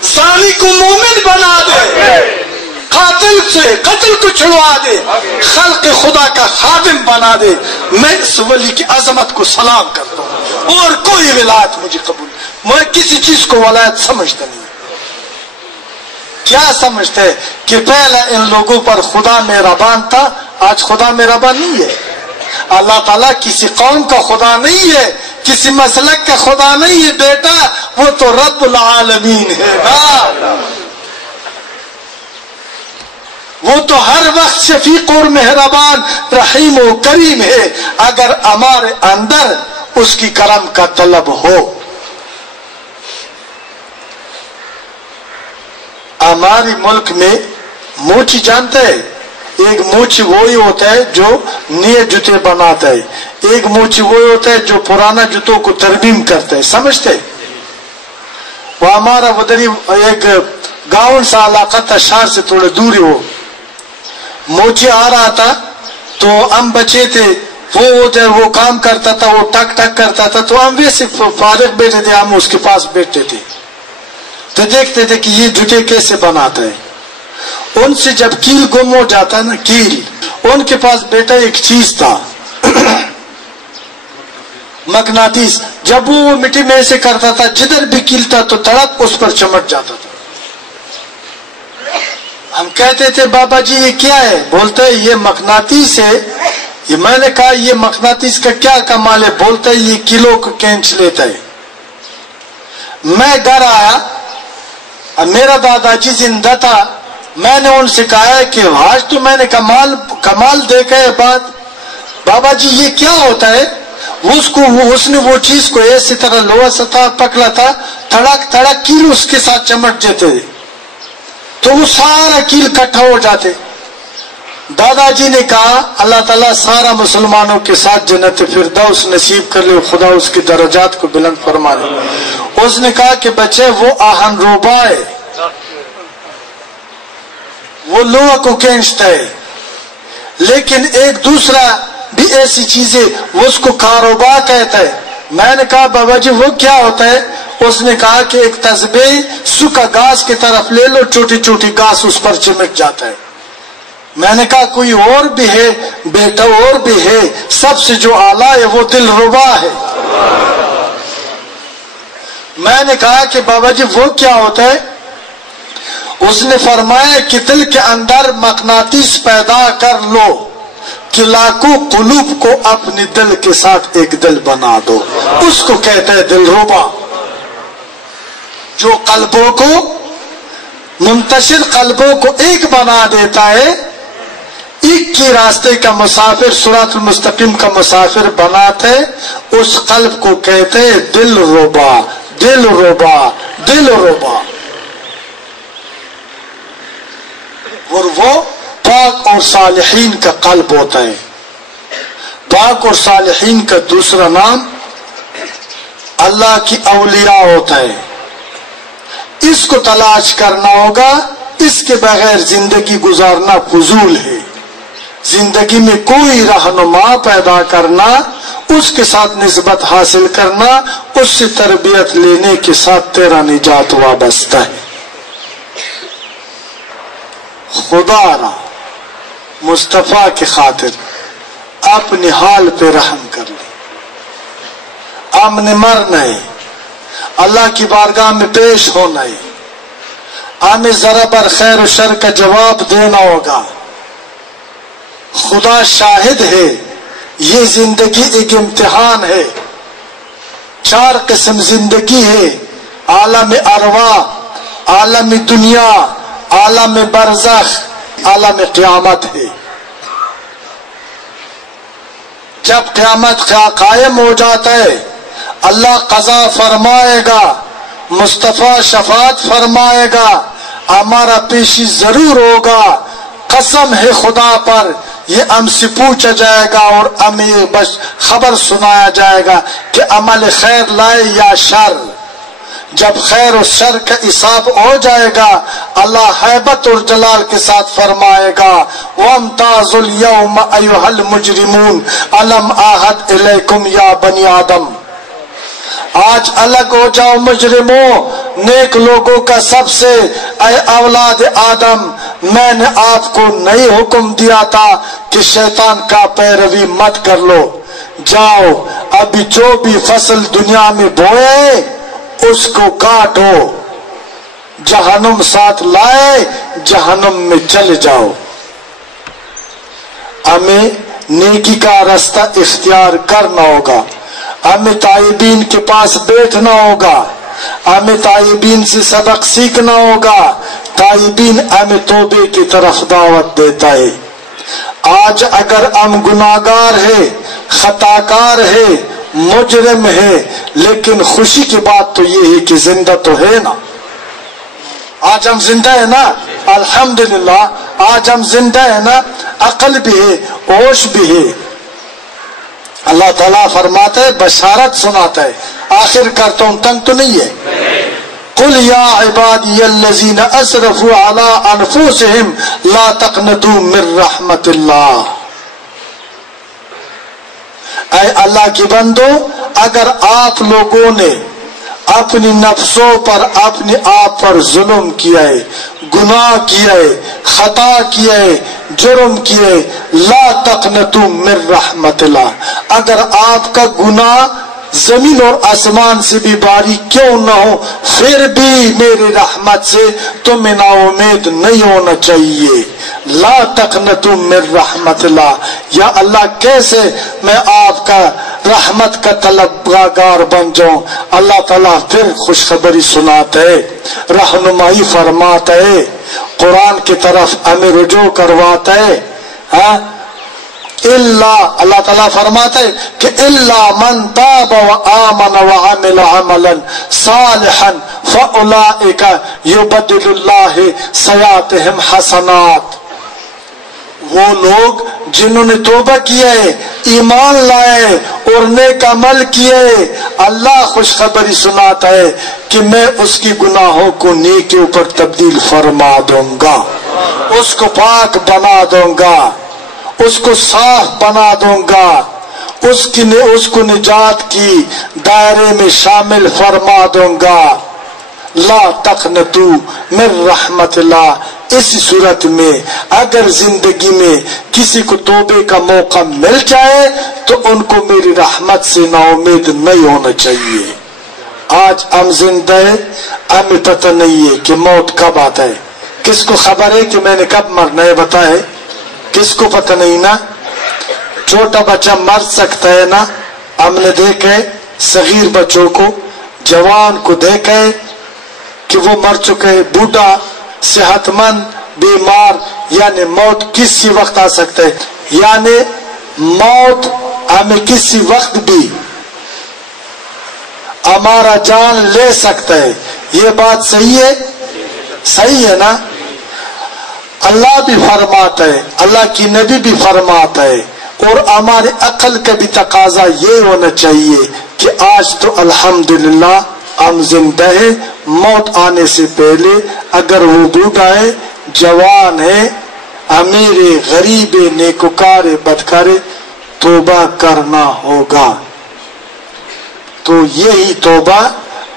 زانی کو مومن بنا دے، قاتل سے قتل کو چھڑوا دے، خلق خدا کا خادم بنا دے۔ میں اس ولی کی عظمت کو سلام کرتا ہوں، اور کوئی ولایت مجھے قبول، میں کسی چیز کو ولایت سمجھتا نہیں۔ کیا سمجھتے ہیں کہ پہلے ان لوگوں پر خدا مہربان تھا، آج خدا مہربان نہیں ہے؟ اللہ تعالیٰ کسی قوم کا خدا نہیں ہے، کسی مسلک کا خدا نہیں ہے بیٹا، وہ تو رب العالمین ہے نا، وہ تو ہر وقت شفیق اور مہربان، رحیم و کریم ہے۔ اگر ہمارے اندر اس کی کرم کا طلب ہو، ہمارے ملک میں موچی جانتے ہیں، ایک موچی وہی ہوتا ہے جو نئے جوتے بناتا ہے، ایک موچی وہی ہوتا ہے جو پرانا جوتوں کو ترمیم کرتا ہے، سمجھتے؟ وہ ہمارا ودری ایک گاؤں سا علاقہ تھا، شہر سے تھوڑے دور ہو، موچی آ رہا تھا تو ہم بچے تھے، وہ ادھر وہ کام کرتا تھا، وہ ٹک ٹک کرتا تھا، تو ہم ویسے فارغ بیٹھے تھے، ہم اس کے پاس بیٹھتے تھے تو دیکھتے تھے کہ یہ جوتے کیسے بناتا ہے۔ ان سے جب کیل گم ہو جاتا نا، کیل، ان کے پاس بیٹا ایک چیز تھا مقناطیس، جب وہ مٹی میں ایسے کرتا تھا، جدھر بھی کیل تھا تو تڑپ اس پر چمٹ جاتا تھا۔ ہم کہتے تھے بابا جی یہ کیا ہے؟ بولتا ہے یہ مقناطیس ہے۔ یہ میں نے کہا یہ مقناطیس کا کیا کمال ہے؟ بولتا ہے یہ کیلوں کو کھینچ لیتا ہے۔ میں گھر آیا، میرا دادا جی زندہ تھا، میں نے ان سے کہا کہ آج تو میں نے کمال دیکھا ہے بات، بابا جی یہ کیا ہوتا ہے؟ اس نے وہ چیز کو ایسی طرح لوہا سا تھا، پکڑا تھا، تھڑک تھڑک کیل اس کے ساتھ چمٹ جاتے تھے تو وہ سارا کیل کٹھا ہو جاتے۔ دادا جی نے کہا اللہ تعالیٰ سارا مسلمانوں کے ساتھ جنت فردوس نصیب کر لے، خدا اس کی درجات کو بلند فرما لے۔ اس نے کہا کہ بچے وہ آہن روبا ہے، وہ لوہا کو کھینچتا ہے، لیکن ایک دوسرا بھی ایسی چیز ہے وہ اس کو کاروبا کہتا ہے۔ میں نے کہا بابا جی وہ کیا ہوتا ہے؟ اس نے کہا کہ ایک تسبیح سکا گھاس کی طرف لے لو، چھوٹی چھوٹی گھاس اس پر چمک جاتا ہے۔ میں نے کہا کوئی اور بھی ہے؟ بیٹا اور بھی ہے، سب سے جو اعلیٰ ہے وہ دل ربا ہے۔ میں نے کہا کہ بابا جی وہ کیا ہوتا ہے؟ اس نے فرمایا کہ دل کے اندر مقناطیس پیدا کر لو کہ لاکھوں قلوب کو اپنے دل کے ساتھ ایک دل بنا دو، اس کو کہتے ہیں دل ربا، جو قلبوں کو منتشر قلبوں کو ایک بنا دیتا ہے۔ ایک کی راستے کا مسافر، صراط المستقیم کا مسافر بناتے، اس قلب کو کہتے ہیں دل ربا، دل ربا، دل ربا۔ اور وہ پاک اور صالحین کا قلب ہوتا ہے۔ پاک اور صالحین کا دوسرا نام اللہ کی اولیاء ہوتا ہے۔ اس کو تلاش کرنا ہوگا، اس کے بغیر زندگی گزارنا فضول ہے۔ زندگی میں کوئی رہنما پیدا کرنا، اس کے ساتھ نسبت حاصل کرنا، اس سے تربیت لینے کے ساتھ تیرا نجات وابستہ ہے۔ خدا را مصطفیٰ کی خاطر اپنے حال پہ رحم کر لے، ہم نے مرنا ہے، اللہ کی بارگاہ میں پیش ہونا ہے، ہمیں ذرا بر خیر و شر کا جواب دینا ہوگا۔ خدا شاہد ہے یہ زندگی ایک امتحان ہے۔ 4 قسم زندگی ہے، عالم ارواح، عالم دنیا، عالم برزخ، عالم قیامت ہے۔ جب قیامت قائم ہو جاتا ہے اللہ قضا فرمائے گا، مصطفیٰ شفاعت فرمائے گا، ہمارا پیشی ضرور ہوگا۔ قسم ہے خدا پر یہ ہم سے پوچھا جائے گا اور ہمیں بس خبر سنایا جائے گا کہ عمل خیر لائے یا شر۔ جب خیر و شر کا حساب ہو جائے گا اللہ ہیبت اور جلال کے ساتھ فرمائے گا وَامْتَازُوا الْيَوْمَ أَيُّهَا الْمُجْرِمُونَ أَلَمْ أَعْهَدْ إِلَيْكُمْ يَا بَنِي آدم۔ آج الگ ہو جاؤ مجرموں، نیک لوگوں کا سب سے، اے اولاد آدم، میں نے آپ کو نہیں حکم دیا تھا کہ شیطان کا پیروی مت کر لو۔ جاؤ ابھی جو بھی فصل دنیا میں بوئے اس کو کاٹو، جہنم ساتھ لائے جہنم میں چل جاؤ۔ ہمیں نیکی کا راستہ اختیار کرنا ہوگا، ہمیں تائبین کے پاس بیٹھنا ہوگا، ہمیں تائبین سے سبق سیکھنا ہوگا۔ تائبین ہمیں توبے کی طرف دعوت دیتا ہے۔ آج اگر ہم گناہگار ہیں، خطاکار ہیں، مجرم ہے، لیکن خوشی کی بات تو یہ ہے کہ زندہ تو ہے نا۔ آج ہم زندہ ہے نا، الحمدللہ آج ہم زندہ ہے نا، عقل بھی ہے، ہوش بھی ہے۔ اللہ تعالیٰ فرماتا ہے، بشارت سناتا ہے، آخر کرتا ہوں، تنگ تو نہیں ہے۔ قل یا عبادی الذین اسرفوا علی انفسہم لا تقنطوا من رحمت اللہ۔ اے اللہ کی بندو، اگر آپ لوگوں نے اپنی نفسوں پر، اپنے آپ پر ظلم کیا ہے، گناہ کیا ہے، خطا کیا ہے، جرم کیا ہے، لا تقنطوا من رحمت اللہ، اگر آپ کا گناہ زمین اور آسمان سے بھی باری کیوں نہ ہو، پھر بھی میری رحمت سے تمہیں نا امید نہیں ہونا چاہیے۔ لا تقنطوا من رحمت اللہ، یا اللہ کیسے میں آپ کا رحمت کا طلبگار بن جاؤں۔ اللہ تعالیٰ پھر خوشخبری سناتا ہے، رہنمائی فرماتا ہے، قرآن کی طرف ہمیں رجوع کرواتا ہے۔ اللہ تعالیٰ فرماتا ہے کہ الا من تاب وآمن وعمل عملا صالحا فاولئک یبدل اللہ سیئاتہم حسنات۔ وہ لوگ جنہوں نے توبہ کیا ہے، ایمان لائے اور نیک عمل کیے، اللہ خوشخبری سناتا ہے کہ میں اس کی گناہوں کو نیکیوں پر تبدیل فرما دوں گا، اس کو پاک بنا دوں گا، اس کو صاف بنا دوں گا، اس کو نجات کی دائرے میں شامل فرما دوں گا۔ لا تقنطوا من رحمت اللہ۔ اسی صورت میں اگر زندگی میں کسی کو توبے کا موقع مل جائے تو ان کو میری رحمت سے نا امید نہیں ہونا چاہیے۔ آج ہم زندہ ہیں، ہمیں پتہ نہیں ہے کہ موت کب آتا ہے۔ کس کو خبر ہے کہ میں نے کب مرنا ہے؟ بتائے، کس کو پتہ نہیں نا؟ چھوٹا بچہ مر سکتا ہے نا، ہم نے دیکھے صغیر بچوں کو، جوان کو دیکھے کہ وہ مر چکے، بوڑھا، صحت مند، بیمار، یعنی موت کسی وقت آ سکتا ہے، یعنی موت ہمیں کسی وقت بھی ہمارا جان لے سکتا ہے۔ یہ بات صحیح ہے؟ صحیح ہے نا؟ اللہ بھی فرماتا ہے، اللہ کی نبی بھی فرماتا ہے، اور ہمارے عقل کا بھی تقاضا یہ ہونا چاہیے کہ آج تو الحمدللہ ہم زندہ ہیں، موت آنے سے پہلے اگر وہ بوڑھا ہے، جوان ہے، امیر، غریب، نیکوکار، بدکار، توبہ کرنا ہوگا۔ تو یہی توبہ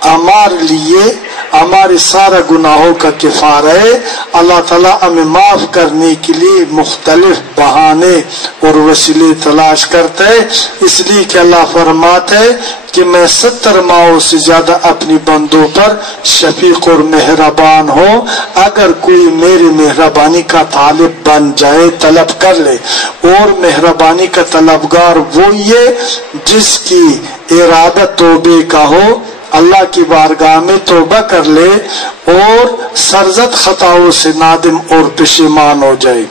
ہمارے لیے ہماری سارا گناہوں کا کفارہ ہے۔ اللہ تعالیٰ ہمیں معاف کرنے کے لیے مختلف بہانے اور وسیلے تلاش کرتے ہیں، اس لیے کہ اللہ فرماتے ہیں کہ میں 70 ماہوں سے زیادہ اپنی بندوں پر شفیق اور مہربان ہوں، اگر کوئی میری مہربانی کا طالب بن جائے، طلب کر لے، اور مہربانی کا طلبگار وہ یہ جس کی ارادہ توبے کا ہو، اللہ کی بارگاہ میں توبہ کر لے اور سرزد خطاؤں سے نادم اور پشیمان ہو جائے۔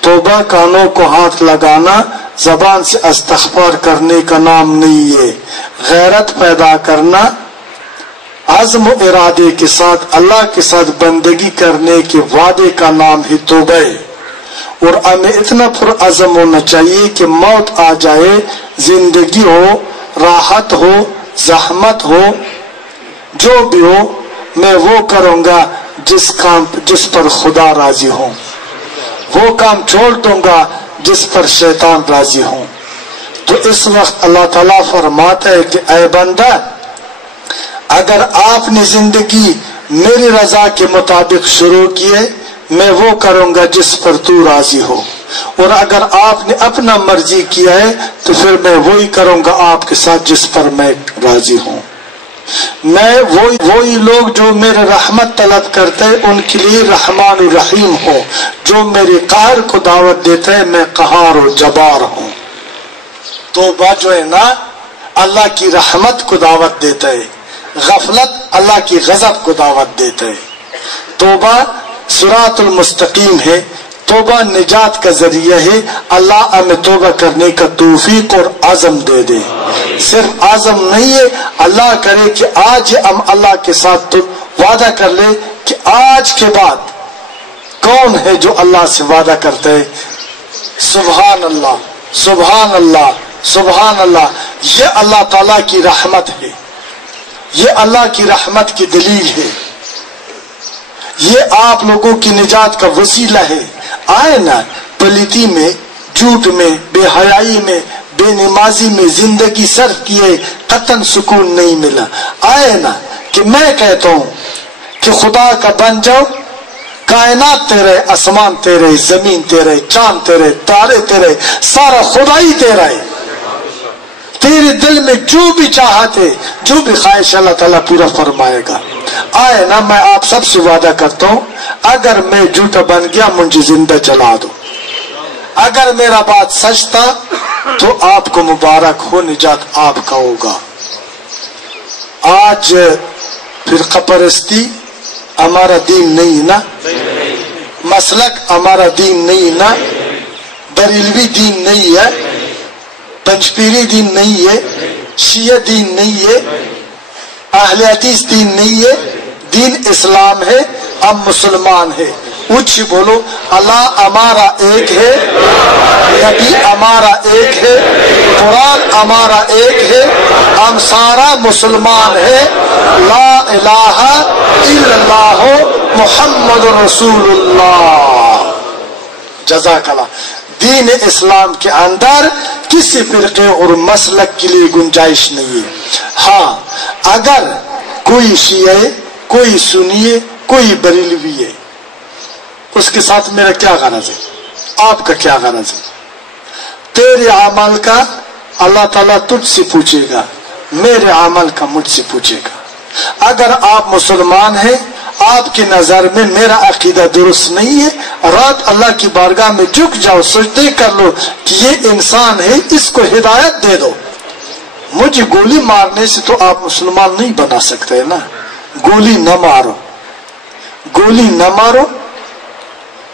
توبہ کانوں کو ہاتھ لگانا، زبان سے استغفار کرنے کا نام نہیں ہے۔ غیرت پیدا کرنا، عزم و ارادے کے ساتھ اللہ کے ساتھ بندگی کرنے کے وعدے کا نام ہی توبہ ہے۔ اور ہمیں اتنا پرعزم ہونا چاہیے کہ موت آ جائے، زندگی ہو، راحت ہو، زحمت ہو، جو بھی ہو، میں وہ کروں گا جس پر خدا راضی ہوں، وہ کام چھوڑ دوں گا جس پر شیطان راضی ہوں۔ تو اس وقت اللہ تعالیٰ فرماتا ہے کہ اے بندہ، اگر آپ نے زندگی میری رضا کے مطابق شروع کیے، میں وہ کروں گا جس پر تو راضی ہو، اور اگر آپ نے اپنا مرضی کیا ہے تو پھر میں وہی کروں گا آپ کے ساتھ جس پر میں راضی ہوں۔ میں وہی لوگ جو میرے رحمت طلب کرتے ہیں ان کے لیے رحمان الرحیم ہوں، جو میرے قہر کو دعوت دیتے ہیں میں قہار و جبار ہوں۔ توبہ جو ہے نا اللہ کی رحمت کو دعوت دیتا ہے، غفلت اللہ کی غضب کو دعوت دیتا ہے۔ توبہ صراط المستقیم ہے، توبہ نجات کا ذریعہ ہے۔ اللہ ہمیں توبہ کرنے کا توفیق اور عزم دے دے۔ صرف عزم نہیں ہے، اللہ کرے کہ آج ہم اللہ کے ساتھ تو وعدہ کر لے کہ آج کے بعد کون ہے جو اللہ سے وعدہ کرتا ہے؟ سبحان اللہ، سبحان اللہ، سبحان اللہ۔ یہ اللہ تعالیٰ کی رحمت ہے، یہ اللہ کی رحمت کی دلیل ہے، یہ آپ لوگوں کی نجات کا وسیلہ ہے۔ آئے نا پلیتی میں، جھوٹ میں، بے حیائی میں، بے نمازی میں زندگی صرف کیے، قطن سکون نہیں ملا۔ آئے نا کہ میں کہتا ہوں کہ خدا کا بن جاؤ، کائنات تیرے، آسمان تیرے، زمین تیرے، چاند تیرے، تارے تیرے، سارا خدا ہی تیرا ہے۔ تیرے دل میں جو بھی چاہتے، جو بھی خواہش اللہ تعالیٰ پورا فرمائے گا۔ آئے نا میں آپ سب سے وعدہ کرتا ہوں، اگر میں جھوٹا بن گیا مجھے زندہ چلا دو، اگر میرا بات سچ تھا تو آپ کو مبارک ہو، نجات آپ کا ہوگا۔ آج فرقہ پرستی ہمارا دین نہیں نا، مسلک ہمارا دین نہیں نا، بریلوی دین نہیں ہے، پنجپیری دین نہیں ہے، شیعہ دین نہیں ہے، اہل حدیث دین نہیں ہے، دین اسلام ہے، ہم مسلمان ہیں۔ اونچی بولو، اللہ ہمارا ایک ہے، نبی ہمارا ایک ہے، قرآن ہمارا ایک ہے، ہم سارا مسلمان ہے۔ لا الہ الا اللہ محمد رسول اللہ۔ جزاک اللہ۔ دین اسلام کے اندر کسی فرقے اور مسلک کے لیے گنجائش نہیں ہے۔ ہاں اگر کوئی شیعہ، کوئی سنی ہے، کوئی بریلوی ہے، اس کے ساتھ میرا کیا غرض ہے؟ آپ کا کیا غرض ہے؟ تیرے عمل کا اللہ تعالیٰ تجھ سے پوچھے گا، میرے عمل کا مجھ سے پوچھے گا۔ اگر آپ مسلمان ہیں، آپ کی نظر میں میرا عقیدہ درست نہیں ہے، رات اللہ کی بارگاہ میں جھک جاؤ، سجدے کر لو کہ یہ انسان ہے، اس کو ہدایت دے دو۔ مجھے گولی مارنے سے تو آپ مسلمان نہیں بنا سکتے نا، گولی نہ مارو، گولی نہ مارو،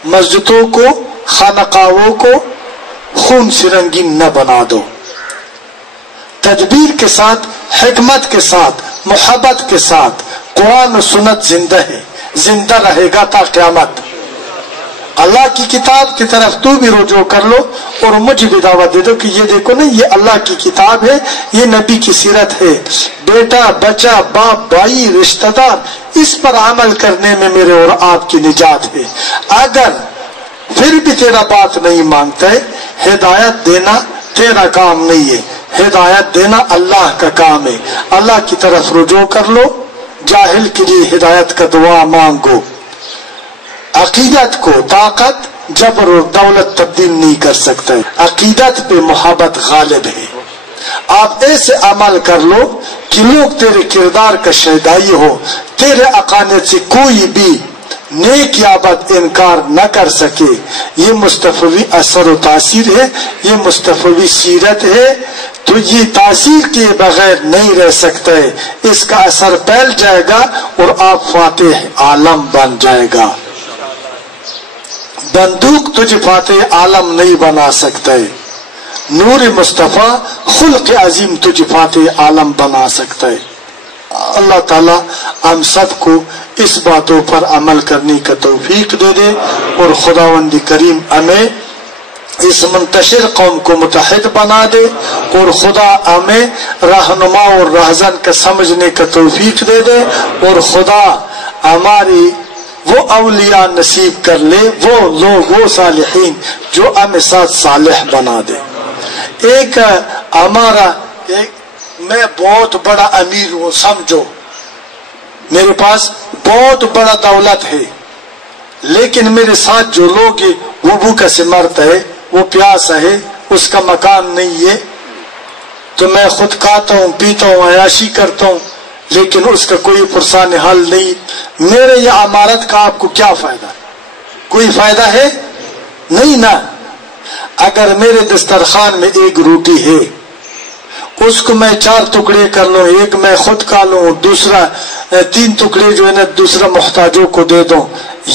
مسجدوں کو، خانقاہوں کو خون سے رنگین نہ بنا دو، تدبیر کے ساتھ، حکمت کے ساتھ، محبت کے ساتھ۔ قرآن و سنت زندہ ہے، زندہ رہے گا تا قیامت۔ اللہ کی کتاب کی طرف تو بھی رجوع کر لو اور مجھے بھی دعوت دے دو کہ یہ دیکھو نا، یہ اللہ کی کتاب ہے، یہ نبی کی سیرت ہے، بیٹا، بچہ، باپ، بھائی، رشتہ دار، اس پر عمل کرنے میں میرے اور آپ کی نجات ہے۔ اگر پھر بھی تیرا بات نہیں مانگتا ہے، ہدایت دینا تیرا کام نہیں ہے، ہدایت دینا اللہ کا کام ہے۔ اللہ کی طرف رجوع کر لو، جاہل کے لیے ہدایت کا دعا مانگو. عقیدت کو طاقت جبر اور دولت تبدیل نہیں کر سکتا ہے. عقیدت پہ محبت غالب ہے. آپ ایسے عمل کر لو کہ لوگ تیرے کردار کا شہدائی ہو. تیرے عقانیت سے کوئی بھی نیک یا بد انکار نہ کر سکے. یہ مصطفی اثر و تاثیر ہے, یہ مصطفی سیرت ہے. تو یہ تاثیر کے بغیر نہیں رہ سکتا ہے. اس کا اثر پھیل جائے گا اور آپ فاتح عالم بن جائے گا. بندوق تجھے فاتح عالم نہیں بنا سکتا ہے. نور مصطفیٰ خلق عظیم تجھے فاتح عالم بنا سکتا ہے. اللہ تعالی ہم سب کو اس باتوں پر عمل کرنے کا توفیق دے دے اور خداوند کریم ہمیں اس منتشر قوم کو متحد بنا دے اور خدا ہمیں رہنما اور رہزن کا سمجھنے کا توفیق دے دے اور خدا ہماری وہ اولیاء نصیب کر لے, وہ لوگ وہ صالحین جو ہمیں ساتھ صالح بنا دے. ایک ہمارا میں بہت بڑا امیر ہوں سمجھو, میرے پاس بہت بڑا دولت ہے, لیکن میرے ساتھ جو لوگ وہ بھوکا سے مرتا ہے, وہ پیاسا ہے, اس کا مکان نہیں ہے, تو میں خود کھاتا ہوں پیتا ہوں عیاشی کرتا ہوں, لیکن اس کا کوئی پرسان حل نہیں. میرے یہ عمارت کا آپ کو کیا فائدہ؟ کوئی فائدہ ہے نہیں نا. اگر میرے دسترخوان میں ایک روٹی ہے, اس کو میں 4 ٹکڑے کر لوں, ایک میں خود کھا لوں, دوسرا 3 ٹکڑے جو ہے نا دوسرا محتاجوں کو دے دوں,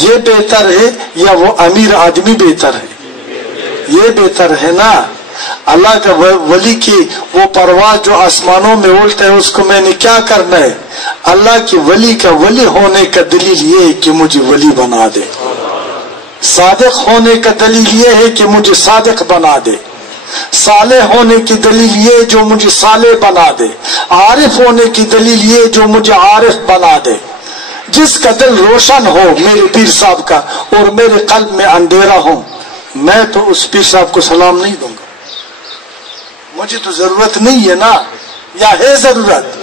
یہ بہتر ہے یا وہ امیر آدمی بہتر ہے؟ یہ بہتر ہے نا. اللہ کا ولی کی وہ پرواز جو آسمانوں میں اڑتا ہے, اس کو میں نے کیا کرنا ہے؟ اللہ کی ولی کا ولی ہونے کا دلیل یہ ہے کہ مجھے ولی بنا دے. صادق ہونے کا دلیل یہ ہے کہ مجھے صادق بنا دے. صالح ہونے کی دلیل یہ جو مجھے صالح بنا دے. عارف ہونے کی دلیل یہ جو مجھے عارف بنا دے. جس کا دل روشن ہو میرے پیر صاحب کا اور میرے قلب میں اندھیرا ہو, میں تو اس پیر صاحب کو سلام نہیں دوں گا. مجھے تو ضرورت نہیں ہے نا, یا ہے ضرورت؟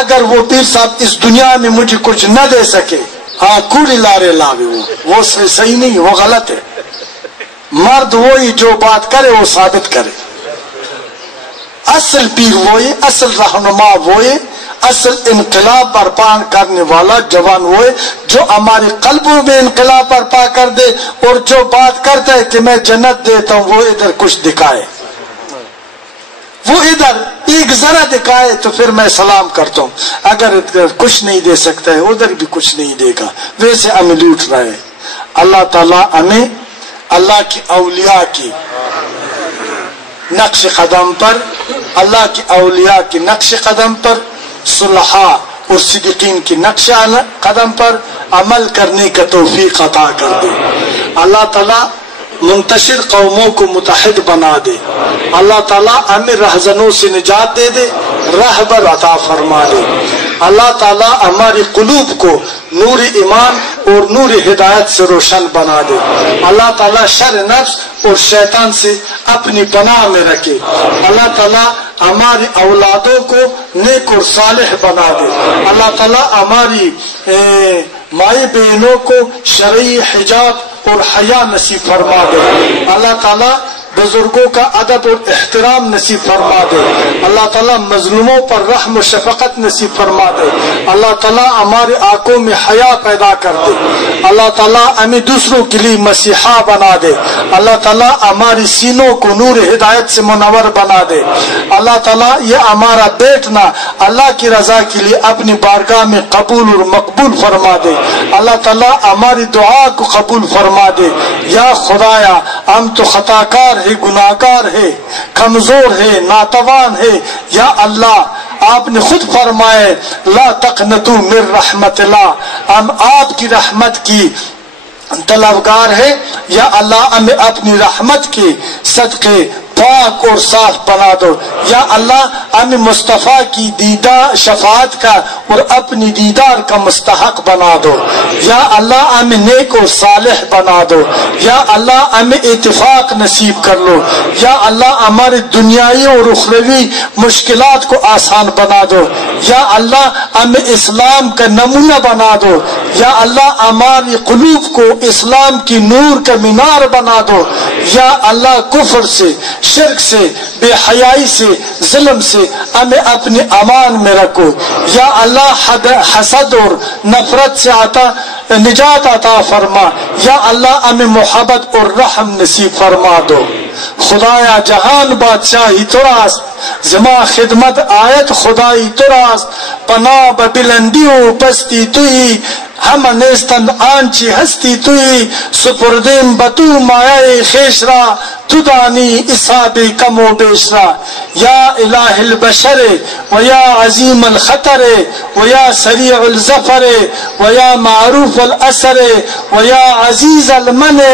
اگر وہ پیر صاحب اس دنیا میں مجھے کچھ نہ دے سکے, ہاں کوڑی لارے لاوے, وہ صحیح نہیں, وہ غلط ہے. مرد وہی جو بات کرے وہ ثابت کرے. اصل پیر وہی, اصل رہنما وہی, اصل انقلاب برپا کرنے والا جوان ہوئے جو ہمارے قلبوں میں انقلاب برپا کر دے, اور جو بات کرتا ہے کہ میں جنت دیتا ہوں وہ ادھر کچھ دکھائے, وہ ادھر ایک ذرا دکھائے تو پھر میں سلام کرتا ہوں. اگر ادھر کچھ نہیں دے سکتا ہے ادھر بھی کچھ نہیں دے گا, ویسے ہمیں لوٹ رہا ہے. اللہ تعالیٰ ہمیں اللہ کی اولیاء کی نقش قدم پر, اللہ کی اولیاء کی نقش قدم پر, صلحاء اور صدیقین کی نقش قدم پر عمل کرنے کا توفیق عطا کر دے. اللہ تعالیٰ منتشر قوموں کو متحد بنا دے. اللہ تعالیٰ ہمیں رہزنوں سے نجات دے دے, رہبر عطا فرما دے. اللہ تعالیٰ ہماری قلوب کو نور ایمان اور نور ہدایت سے روشن بنا دے. اللہ تعالیٰ شر نفس اور شیطان سے اپنی پناہ میں رکھے. اللہ تعالیٰ ہماری اولادوں کو نیک اور صالح بنا دے. اللہ تعالیٰ ہماری مائی بہنوں کو شرعی حجاب اور حیا نصیب فرما دے. اللہ تعالیٰ بزرگوں کا ادب اور احترام نصیب فرما دے. اللہ تعالیٰ مظلوموں پر رحم و شفقت نصیب فرما دے. اللہ تعالیٰ ہمارے آنکھوں میں حیا پیدا کر دے. اللہ تعالیٰ ہمیں دوسروں کے لیے مسیحا بنا دے. اللہ تعالیٰ ہماری سینوں کو نور ہدایت سے منور بنا دے. اللہ تعالیٰ یہ ہمارا بیٹنا اللہ کی رضا کے لیے اپنی بارگاہ میں قبول اور مقبول فرما دے. اللہ تعالیٰ ہماری دعا کو قبول فرما دے. یا خدایا ہم تو خطا کار ہے, گناہگار ہے, کمزور ہے, ناتوان ہے. یا اللہ آپ نے خود فرمائے لا تقنطوا من رحمت اللہ, ہم آپ کی رحمت کی طلبگار ہے. یا اللہ ہمیں اپنی رحمت کے صدقے پاک اور صاف بنا دو. یا اللہ ہمیں مصطفیٰ کی دیدار شفاعت کا اور اپنی دیدار کا مستحق بنا دو. یا اللہ ہمیں نیک و صالح بنا دو. یا اللہ ہمیں اتفاق نصیب کر لو. یا اللہ ہماری دنیائی اور اخروی مشکلات کو آسان بنا دو. یا اللہ ہمیں اسلام کا نمونہ بنا دو، یا اللہ ہماری قلوب کو اسلام کی نور کا مینار بنا دو، یا اللہ کفر سے، شرک سے، بے حیائی سے، ظلم سے ہمیں اپنے امان میں رکھو، یا اللہ حسد اور نفرت سے نجات عطا فرما، یا اللہ ہمیں محبت اور رحم نصیب فرما دو۔ خدایا جہان بادشاہی تو راست، زما خدمت آیت خدائی تو راست، پناہ ببلندیوں پستی توئی، ہم نیستند آنچی ہستی توئی، سپردیم بتو مایہ خیشرا، تو دانی اصحاب کم و بیشرا، یا الہ البشر و یا عظیم الخطر و یا سریع الظفر و یا معروف الاثر و یا عزیز المنع،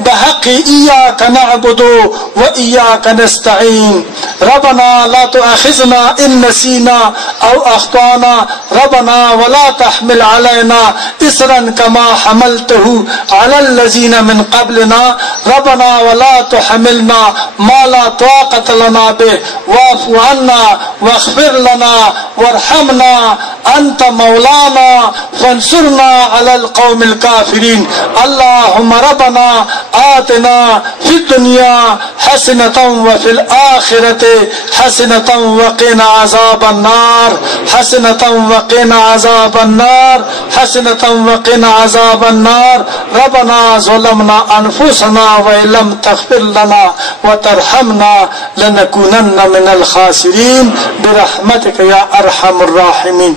بحق ایاک نعبد و ایاک نستعین، ربنا لا تؤاخذنا ان نسینا او اخطانا، ربنا ولا تحمل علینا اصرا كما حملته على الذين من قبلنا، ربنا ولا تحملنا ما لا طاقة لنا به، واعف عنا واغفر لنا وارحمنا، انت مولانا فانصرنا على القوم الكافرين، اللهم ربنا آتنا في الدنيا حسنة وفي الآخرة حسنة وقنا عذاب النار، حسنة وقنا عذاب النار، حسنة وقنا عذاب النار، ربنا ظلمنا انفسنا وان لم تغفر لنا وترحمنا لنكونن من الخاسرين برحمتك يا ارحم الراحمين۔